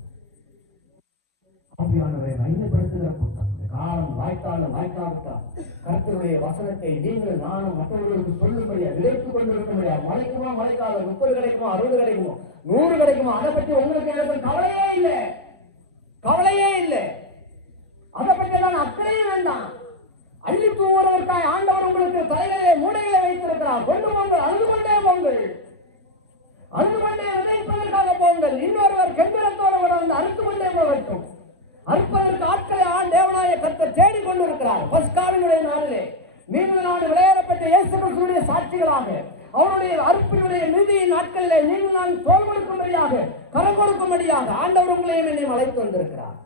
ஆவியானவரை மகிமைப்படுத்துகிற கூட்டம். காலம் வாய்த்தாலும் வாய்க்காவிட்டால் கர்த்தருடைய வசனத்தை நீங்கள் நானும் மற்றவர்களுக்கு சொல்லும்படியா விளைத்துக் கொண்டிருக்க முடியாது. முளைக்குமா முளைக்காத, 30 கிடைக்குமோ 60 கிடைக்குமோ 100 கிடைக்குமோ, அதை பற்றி உங்களுக்கு எனக்கு கவலையே இல்லை, கவலையே இல்லை. அதை பற்றி எல்லாம் அக்கறையும் வேண்டாம். அள்ளி தூவுவதற்காக ஆண்டவர் உங்களுக்கு தலைகளிலே மூடைகளை வைத்திருக்கிறார். கொண்டு போங்கள், அழுது கொண்டே போங்கள், அழுது கொண்டே விதைப்பதற்காக போங்கள். இன்னொருவர் கெம்பீரத்தோடு கூட வந்து அறுத்து கொண்டே போகட்டும். அறுப்பதற்கு ஆட்களை தேவனாய கர்த்தர் தேடிக் கொண்டிருக்கிறார். பஸ்காவினுடைய நாளிலே நீங்கள் நான் விளையாடப்பட்ட இயேசு கிறிஸ்துவினுடைய சாட்சிகளாக அவருடைய அறுப்பினுடைய நீதியின் நாட்களிலே நீங்கள் நான் தோல் கொடுக்கும்படியாக கரம் கொடுக்கும்படியாக ஆண்டவர் உங்களையும் என்னையும் அழைத்து வந்திருக்கிறார்.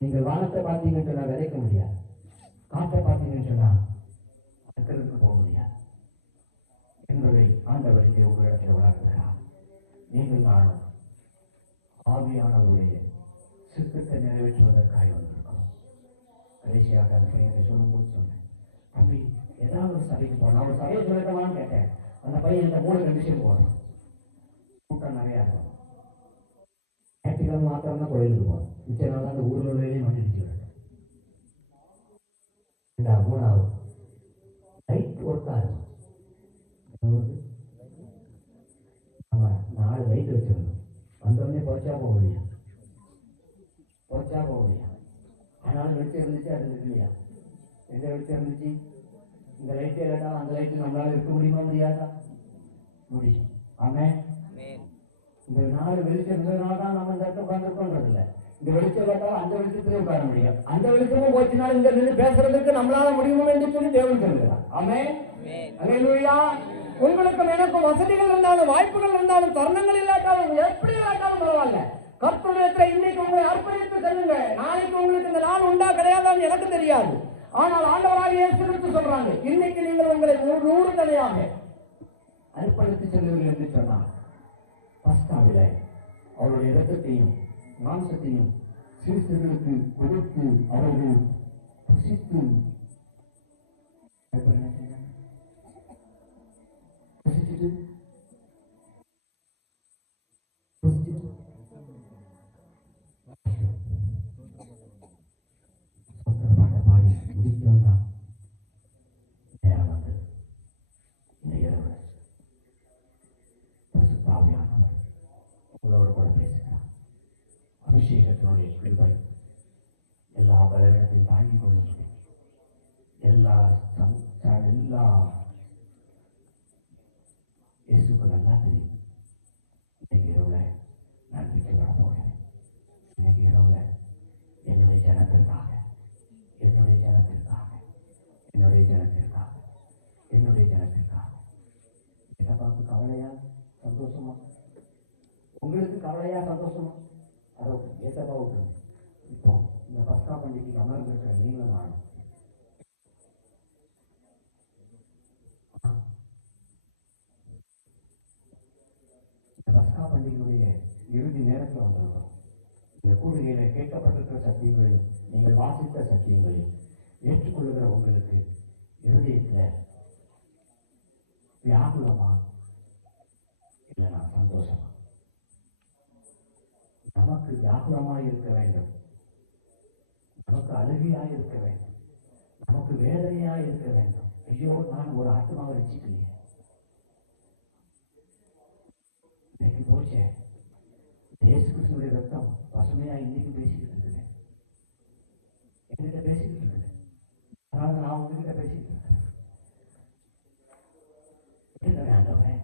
நீங்கள் வானத்தை பார்த்தீங்கன்னு சொன்னா விதைக்க முடியாது, காற்றை பார்த்தீங்கன்னு சொன்னா அறுக்கிறதுக்கு போக முடியாது என்பதை ஆண்டவர் இங்கே உங்களிடத்தில் உணர்த்துகிறார். நீங்கள் நானும் ஆவியானவருடைய சித்தத்தை நிறைவேற்றுவதற்காக வந்திருக்கிறோம். கடைசியாக அந்த பையனை சொல்லும்போது சொன்னேன், தம்பி ஏதாவது ஒரு சபைக்கு போனா ஒரு சபையை சொல்லட்டமான்னு கேட்டேன். அந்த பையன் இந்த 3 கண்டிஷன் போகணும். கூட்டம் நிறையா இருக்கும், ஞாயிற்றுக்கிழமை மாத்திரம் தான் கோயிலுக்கு போகணும், மிச்ச நாள் அந்த ஊரில் உள்ளே மண்ணிடிச்சு விடட்டும். 3வது லைட் ஒர்க்காக இருக்கும். ஆமாம், 4 லைட் வச்சிருந்தோம். வந்தவொடனே போச்சா போக முடியாது, போச்சா போக முடியாது. ஆனாலும் வெளிச்சம் இருந்துச்சு, அது இல்லையா? எந்த வெளிச்சம் இருந்துச்சு? இந்த லைட்டு இல்லைடா அந்த லைட்டு நம்மளால இருக்க முடியுமா முடியாதா? முடியும். ஆமே. இந்த 4 வெளிச்சம் இருந்ததுனால தான் நம்ம இந்த இடத்துல உட்காந்துருக்கோன்றது இல்லை. இந்த வெளிச்சம் கேட்டாலும் அந்த வெளிச்சத்திலே உட்கார முடியும். அந்த வெளிச்சமும் போச்சுன்னா இங்க நின்று பேசுறதுக்கு நம்மளால முடியும் என்று சொல்லி தேவன் சொல்லுகிறார். ஆமே. அல்லேலூயா. உங்களுக்கும் எனக்கும் வசதிகள் இருந்தாலும் வாய்ப்புகள் இருந்தாலும் தருணங்கள் இல்லாட்டாலும் எப்படி இல்லாட்டாலும் பரவாயில்ல, கர்த்தரிடத்தில் இன்னைக்கு உங்களை அர்ப்பணித்து செல்லுங்க. நாளைக்கு உங்களுக்கு இந்த நாள் உண்டா கிடையாதான்னு எனக்கு தெரியாது. ஆனால் ஆண்டவராகிய இயேசு கிறிஸ்து சொல்றாங்க, இன்னைக்கு நீங்கள் உங்களை 100 தனியாக அர்ப்பணித்து செல்லுங்கள் என்று சொன்னார். பஸ்காவில அவருடைய இரத்தத்தையும் மாம்சத்தையும் சிறுசிறுகளுக்கு கொடுத்து அவர்கள் புசித்து பாடி முடிக்கதான் நேரம் வந்தது. இந்த இரவு பரிசுத்தாவியானவர் உங்களோடு கூட பேசுகிறார். அபிஷேகத்தினுடைய கிருபை எல்லா பலவீனத்தையும் தாங்கிக் கொள்ளும். எல்லா இயேசுக்கு நல்லா தெரியும். இன்னைக்கு இரவுல நான் பிடிக்கப்பட போகிறேன். இன்னைக்கு இரவுல என்னுடைய ஜனத்திற்காக என்னுடைய ஜனத்திற்காக என்னுடைய ஜனத்திற்காக என்னுடைய ஜனத்திற்காக. எதப்பாக்கு கவலையா சந்தோஷமா? உங்களுக்கு கவலையா சந்தோஷமா? அதோ ஏசப்பா விட்டுருங்க. இப்போ இந்த பஸ்கா பண்டிகைக்கு அமர்ந்திருக்கிற நீங்களும் நானும் பஸ்கா பண்டிகையுடைய இறுதி நேரத்தில் வந்திருக்கிறோம். இந்த கூடுகையில கேட்கப்பட்டிருக்கிற சத்தியங்களையும் நீங்கள் வாசித்த சத்தியங்களையும் ஏற்றுக்கொள்ளுகிற உங்களுக்கு இருதயத்தில் வியாகுலமா இல்லைனா சந்தோஷமா? நமக்கு வியாகுலமாய் இருக்க வேண்டும், நமக்கு அழுகையாய் இருக்க வேண்டும், நமக்கு வேதனையாய் இருக்க வேண்டும். ஐயோ நான் ஒரு ஆத்மாவை ரசிக்கலையே, இன்னைக்கு போச்சே, இயேசு கிறிஸ்துவினுடைய ரத்தம் பசுமையா இன்னைக்கு பேசிக்கிட்டு இருக்கிறேன், என்கிட்ட பேசிக்கிட்டு இருக்கிறேன். அதனால நான் உங்ககிட்ட பேசிக்கிட்டு இருக்கிறேன். ஆண்டவன்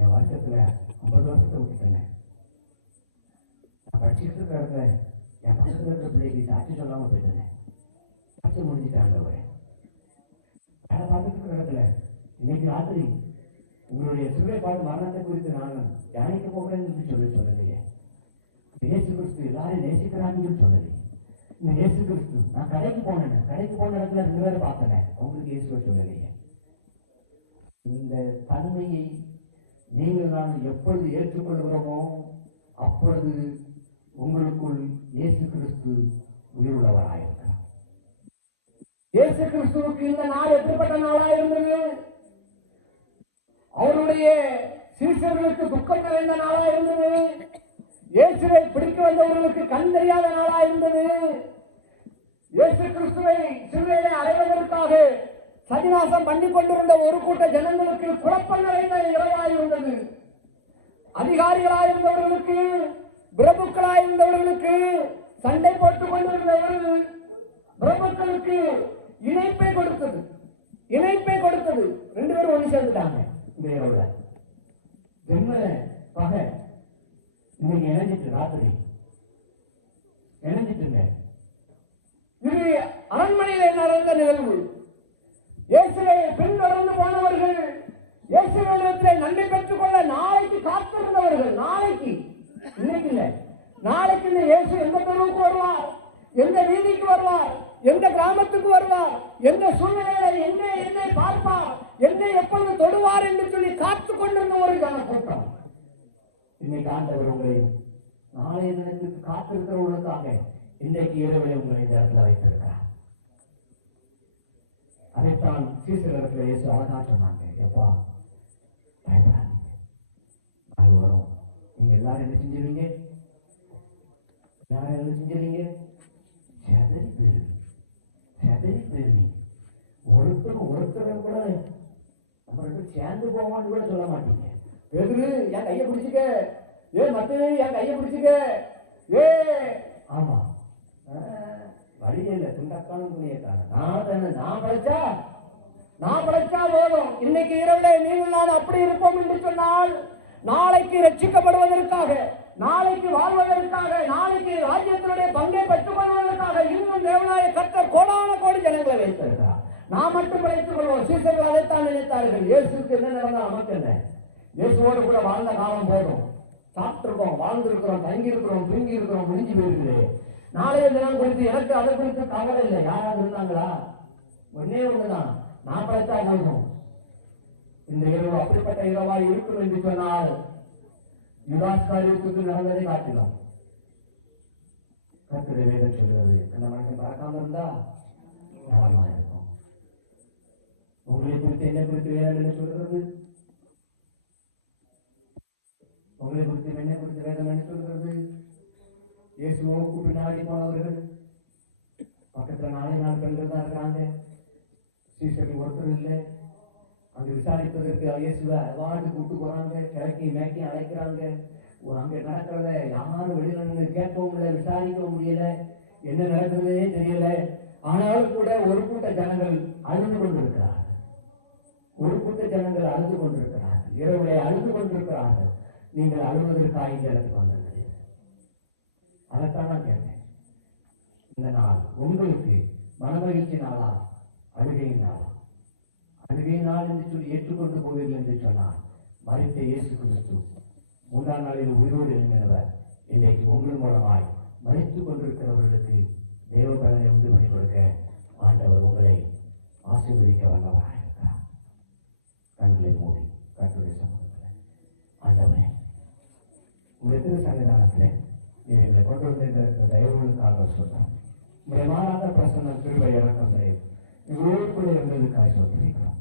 என் வருஷத்துல 50 வருஷத்தை விட்டுட்டேன். நான் படிச்சுட்டு இருக்கிற இடத்துல என் பக்கத்தில் இருக்கிற பிள்ளைக்கு சாட்சி சொல்லாமல் போயிட்டேன். படிச்சு முடிச்சுட்டேன். ஆண்டவன் வேலை பார்த்துட்டு இருக்கிற இடத்துல இன்னைக்கு ராத்திரி உங்களுடைய சிலுவை பாடு மரணத்தை குறித்து நான் தியானிக்க போகிறேன்னு சொல்லலையே. இயேசு கிறிஸ்து எல்லாரையும் நேசிக்கிறான்னு சொல்லலையே. இந்த இயேசு கிறிஸ்து நான் கடைக்கு போன இடத்துல 2 பேரை பார்த்தேன், உங்களுக்கு இயேசுவை சொல்லலையே. இந்த தன்மையை நீங்கள் நான் எப்பொழுது ஏற்றுக்கொள்கிறோமோ அப்பொழுது உங்களுக்குள் இயேசு கிறிஸ்து உயிருள்ளவராயிருக்கிறார். இயேசு கிறிஸ்துவுக்கு இந்த நாள் எப்படிப்பட்ட நாளா இருந்தது? அவருடைய சீசர்களுக்கு துக்கம் நிறைந்த நாளா இருந்தது. இயேசுவை பிடிக்க வந்தவர்களுக்கு கண் தெரியாத நாளா இருந்தது. இயேசு கிறிஸ்துவை சிலுவையிலே அறைவதற்காக சதிநாசம் பண்ணி கொண்டிருந்த ஒரு கூட்ட ஜனங்களுக்கு குழப்பம் நிறைந்த இரவாயிருந்தது. அதிகாரிகளாயிருந்தவர்களுக்கு, பிரபுக்களாயிருந்தவர்களுக்கு, சண்டை போட்டுக் கொண்டிருந்தவர்கள் பிரபுக்களுக்கு இணைப்பை கொடுத்தது. 2 பேரும் ஒன்று சேர்ந்துட்டாங்க. இந்த இரவுல ஜென்மல பகை இன்னைக்கு இணைஞ்சிட்டு, ராத்திரி இணைஞ்சிட்டுங்க. இது அரண்மனையில் நடந்த நிகழ்வு. இயேசுவை பின்தொடர்ந்து போனவர்கள், இயேசுவிடத்தில் நன்மை பெற்றுக் கொள்ள நாளைக்கு காத்திருந்தவர்கள், நாளைக்கு, இன்னைக்கு இல்லை, நாளைக்கு இந்த இயேசு எந்த தெருவுக்கு வருவார், எந்த வீதிக்கு வருவார், எந்த கிராமத்துக்கு வருவார், எந்த சூழ்நிலையில என்னை பார்ப்பார், என்னை எப்பொழுது தொடுவார் என்று சொல்லி காத்துக் கொண்டிருந்த ஒரு கூட்டம். இன்னைக்கு ஆண்டவர் உங்களை நாளைய தினத்துக்கு காத்திருக்கிறவர்களுக்காக இன்றைக்கு இரவிலே உங்களை இந்த இடத்துல வைத்திருக்கிறார். அதைத்தான் சீசர்களுக்கு இயேசு அழகா சொன்னாங்க. எப்பா பயப்படாதீங்க, நாங்கள் வரோம். நீங்க எல்லாரும் என்ன செஞ்சிருவீங்க? எல்லாரும் என்ன செஞ்சிருவீங்க? செதறி போயிருவீங்க. ஒருத்தர் கூட நம்ம சேர்ந்து போவோம்னு கூட சொல்ல மாட்டீங்க. பேதுரு என் கையை பிடிச்சிக்க, மத்து என் கையை பிடிச்சிக்க, ஆமா வழியில துண்டக்கான நான் படைச்சா போதும். இன்னைக்கு இரவுல நீங்கள் நான் அப்படி இருப்போம் என்று சொன்னால், நாளைக்கு ரட்சிக்கப்படுவதற்காக, நாளைக்கு வாழ்வதற்காக, நாளைக்கு ராஜ்யத்தினுடைய பங்கை பெற்றுக் கொள்வதற்காக இன்னும் தேவனாய கர்த்தர் கோடான கோடி ஜனங்களை வைத்திருக்கிறார். நாம் மட்டும் படைத்துக் கொள்வோம். சீசர்கள் அதைத்தான் நினைத்தார்கள். இயேசுக்கு என்ன நடந்தால் நமக்கு என்ன? இயேசுவோடு கூட வாழ்ந்த காலம் போதும். சாப்பிட்டுருக்கோம், வாழ்ந்திருக்கிறோம், தங்கி இருக்கிறோம், தூங்கி இருக்கிறோம், முடிஞ்சு போயிருக்கிறேன். நாளைய தினம் குறித்து எனக்கு அதை குறித்து கவலை இல்லை. யாராவது இருந்தாங்களா? ஒன்னே ஒண்ணுதான், நான் படைத்தா போதும். இந்த இரவு அப்படிப்பட்ட இரவா இருக்கும் என்று சொன்னால் யுதாஸ் காரியத்துக்கு நடந்ததை காட்டிலும் கர்த்தருடைய வேதம் சொல்கிறது, அந்த மனுஷன் பறக்காம இருந்தா நலமா இருக்கும். உங்களை குறித்து என்ன குறித்து வேதம் என்ன சொல்கிறது? உங்களை குறித்து என்ன குறித்து வேதம் என்ன சொல்கிறது? இயேசுவுக்கு பின்னாடி போனவர்கள் பக்கத்துல 4 பெண்கள் தான் இருக்கிறாங்க. சீசர்கள் ஒருத்தர் இல்லை. அங்க விசாரிப்பதற்கு இயேசுவை அவார்டு கூட்டு போறாங்க, கிழக்கி மேக்கி அழைக்கிறாங்க. அங்க நடக்கிறத யாரும் வெளியில நின்று கேட்கவும் இல்லை, விசாரிக்கவும் முடியல, என்ன நடக்குதுன்னே தெரியல. ஆனாலும் கூட ஒரு கூட்ட ஜனங்கள் அழுது கொண்டிருக்கிறார்கள். இரவுலே அழுது கொண்டிருக்கிறார்கள். நீங்கள் அழுவதற்காக இந்த இடத்துக்கு வந்திருக்கிறீர்கள். அதைத்தான் நான் கேட்டேன். இந்த நாள் உங்களுக்கு மனமகிழ்ச்சி நாளா, அழுகையின் நாளா? அழுகை நாள் என்று சொல்லி ஏற்றுக்கொண்டு போவீர்கள் என்று சொன்னார். மரித்த இயேசு கிறிஸ்து 3ஆம் நாளில் உயிரோடு எழுந்தினவர் இன்றைக்கு உங்கள் மூலமாய் மரித்துக் கொண்டிருக்கிறவர்களுக்கு தேவபலனை உண்டு பண்ணி கொடுக்க ஆண்டவர் உங்களை ஆசீர்வதிக்க வல்லவராயிருக்கிறார். கண்களை மூடி கர்த்தருடைய சமூகத்தில், ஆண்டவரே, உங்களுடைய திரு சன்னிதானத்தில் நீர் எங்களை கொண்டு வந்திருக்கிற தயவுகளுக்காக சொல்றேன். உங்களுடைய மாறாத பிரசன்னம், கிருபை, இரக்கம், தயவு எங்களோடு கூட இருந்ததுக்காக சொல்லியிருக்கிறோம்.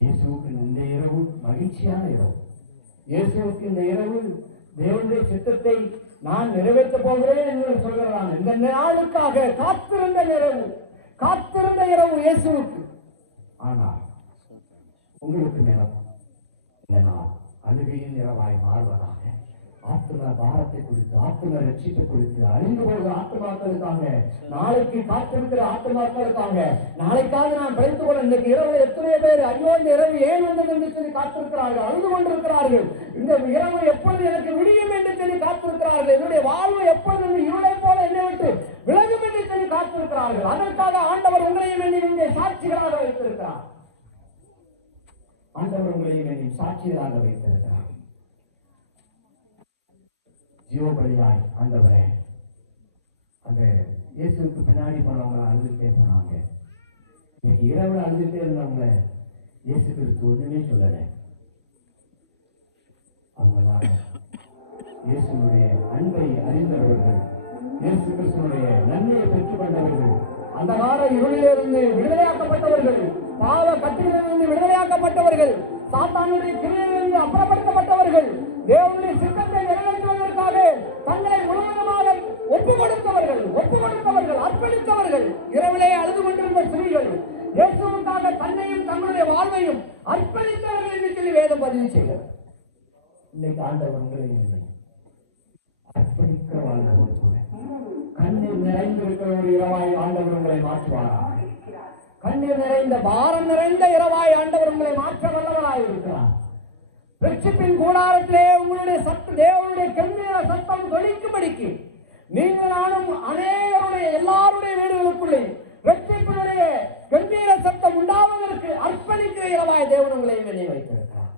இயேசுவுக்கு இந்த இரவு மகிழ்ச்சியான இரவு. இயேசுவுக்கு இந்த இரவு தேவனுடைய சித்தத்தை நான் நிறைவேற்றப் போகிறேன் என்று சொல்கிறான். இந்த நாளுக்காக காத்திருந்த இரவு இயேசுவுக்கு. ஆனால் உங்களுக்கு நேரம் இந்த நாள் அழுகையின் இரவாய் மாறுவதாக. ஆத்ம பாரத்தை குறித்து, ஆத்ம ரட்சிப்பை குறித்து, அழிந்து போகிற ஆத்மாக்களுக்காக, நாளைக்கு காத்திருக்கிற ஆத்மாக்களுக்காக, நாளைக்காக நான் படித்துக் கொள்ள இன்றைக்கு இரவு எத்தனை பேர் ஐயோ இந்த இரவு ஏன் வந்தது என்று சொல்லி காத்திருக்கிறார்கள், அழுது கொண்டிருக்கிறார்கள். இந்த இரவு எப்பொழுது எனக்கு விடியும் என்று சொல்லி காத்திருக்கிறார்கள். என்னுடைய வாழ்வு எப்பொழுது இருளை போல என்னை விட்டு விலகும் என்று சொல்லி காத்திருக்கிறார்கள். அதற்காக ஆண்டவர் உங்களையும் என்னை இங்கே சாட்சிகளாக வைத்திருக்கிறார். ஆண்டவர் உங்களையும் என்னையும் சாட்சிகளாக வைத்திருக்கிறார். ஜீவபலியாய் ஆண்டவரே, அந்த இயேசுக்கு பின்னாடி போனவங்களை அழுதுகிட்டே போனாங்க. இன்னைக்கு இரவுல அழுதுகிட்டே இருந்தவங்க இயேசு கிறிஸ்து ஒண்ணுமே சொல்லலை. அவங்க எல்லாரும் இயேசுனுடைய அன்பை அறிந்தவர்கள், இயேசு கிறிஸ்துனுடைய நன்மையை பெற்றுக் கொண்டவர்கள், அந்த கால இருளிலிருந்து விடுதலையாக்கப்பட்டவர்கள், பாவ கட்டுகளிலிருந்து விடுதலையாக்கப்பட்டவர்கள், சாத்தானுடைய கிரியையிலிருந்து அப்புறப்படுத்தப்பட்டவர்கள், தேவனுடைய சித்தத்தை நிறைவேற்றுவதற்காக தங்களை முழுவதுமாக ஒப்பு கொடுத்தவர்கள், அர்ப்பணித்தவர்கள், இரவிலே அழுது கொண்டிருந்த ஸ்திரீகள், இயேசுவுக்காக தன்னையும் தங்களுடைய வாழ்வையும் அர்ப்பணித்தவர்கள் என்று சொல்லி வேதம் பதிவு செய்கிறது. இன்னைக்கு ஆண்டவர் உங்களையும் அர்ப்பணிக்கிற வாழ்வோடு கூட கண்ணீர் நிறைந்திருக்கிற ஒரு இரவாய் ஆண்டவர் உங்களை மாற்றுவாரா? கண்ணீர் நிறைந்த பாரம் நிறைந்த இரவாய் ஆண்டவர் உங்களை மாற்ற வல்லவராய் இருக்கிறார். ரட்சிப்பின் கூடாரத்திலே உங்களுடைய தேவனுடைய கம்பீர சத்தம் தொழிக்கும்படிக்கு நீங்கள் நானும் அநேகருடைய எல்லாருடைய வீடுகளுக்குள்ளே ரட்சிப்பினுடைய கம்பீர சத்தம் உண்டாவதற்கு அர்ப்பணிக்கிற இரவாய் தேவன் உங்களை வைத்திருக்கிறார்.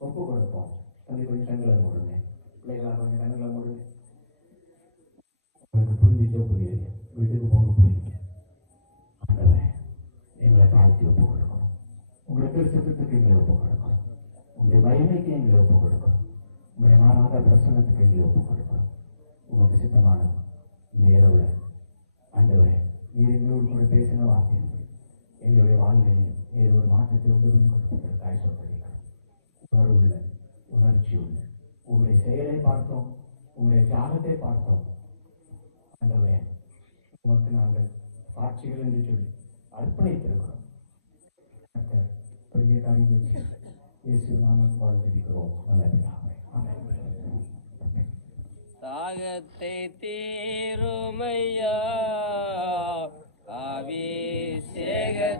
ஒப்பு கொடுப்போம். கொஞ்சம் கண்களை மூடுங்க. பிள்ளைகளா கொஞ்சம் கண்களை மூடுங்க. உங்களுக்கு புரிஞ்சிச்சோ புரியல, வீட்டுக்கு போங்க புரியுங்க. ஆண்டவரே, எங்களை தாழ்த்தி ஒப்பு கொடுக்கணும். உங்களுக்கு சித்தத்துக்கு எங்களை ஒப்பு கொடுக்கணும். உங்களுடைய மகிமைக்கு எங்களை ஒப்பு கொடுக்கணும். உங்களுடைய மாறாத பிரசனத்துக்கு எங்களை ஒப்பு கொடுக்கணும். உங்களுக்கு சித்தமான இந்த இரவுல ஆண்டவரே, நீர் எங்களோடு கூட பேசின வார்த்தையின்படி எங்களுடைய வாழ்க்கையில் நீர் ஒரு மாற்றத்தை உண்டு பண்ணி கொடுப்பதற்காக சொல்லியிருக்கிறோம். உணர்வுள்ள, உணர்ச்சி உள்ள உங்களுடைய செயலை பார்த்தோம், உங்களுடைய தியாகத்தை பார்த்தோம். ஆண்டவரே, உமக்கு நாங்கள் சாட்சிகள் என்று சொல்லி அர்ப்பணித்திருக்கிறோம். பெரிய காரியங்கள் இயேசு நாமத்தோடு ஜெபிக்கிறோம். நல்ல பிதாவே, ஆமென். தாகத்தை தீருமையா அபிஷேகத்தை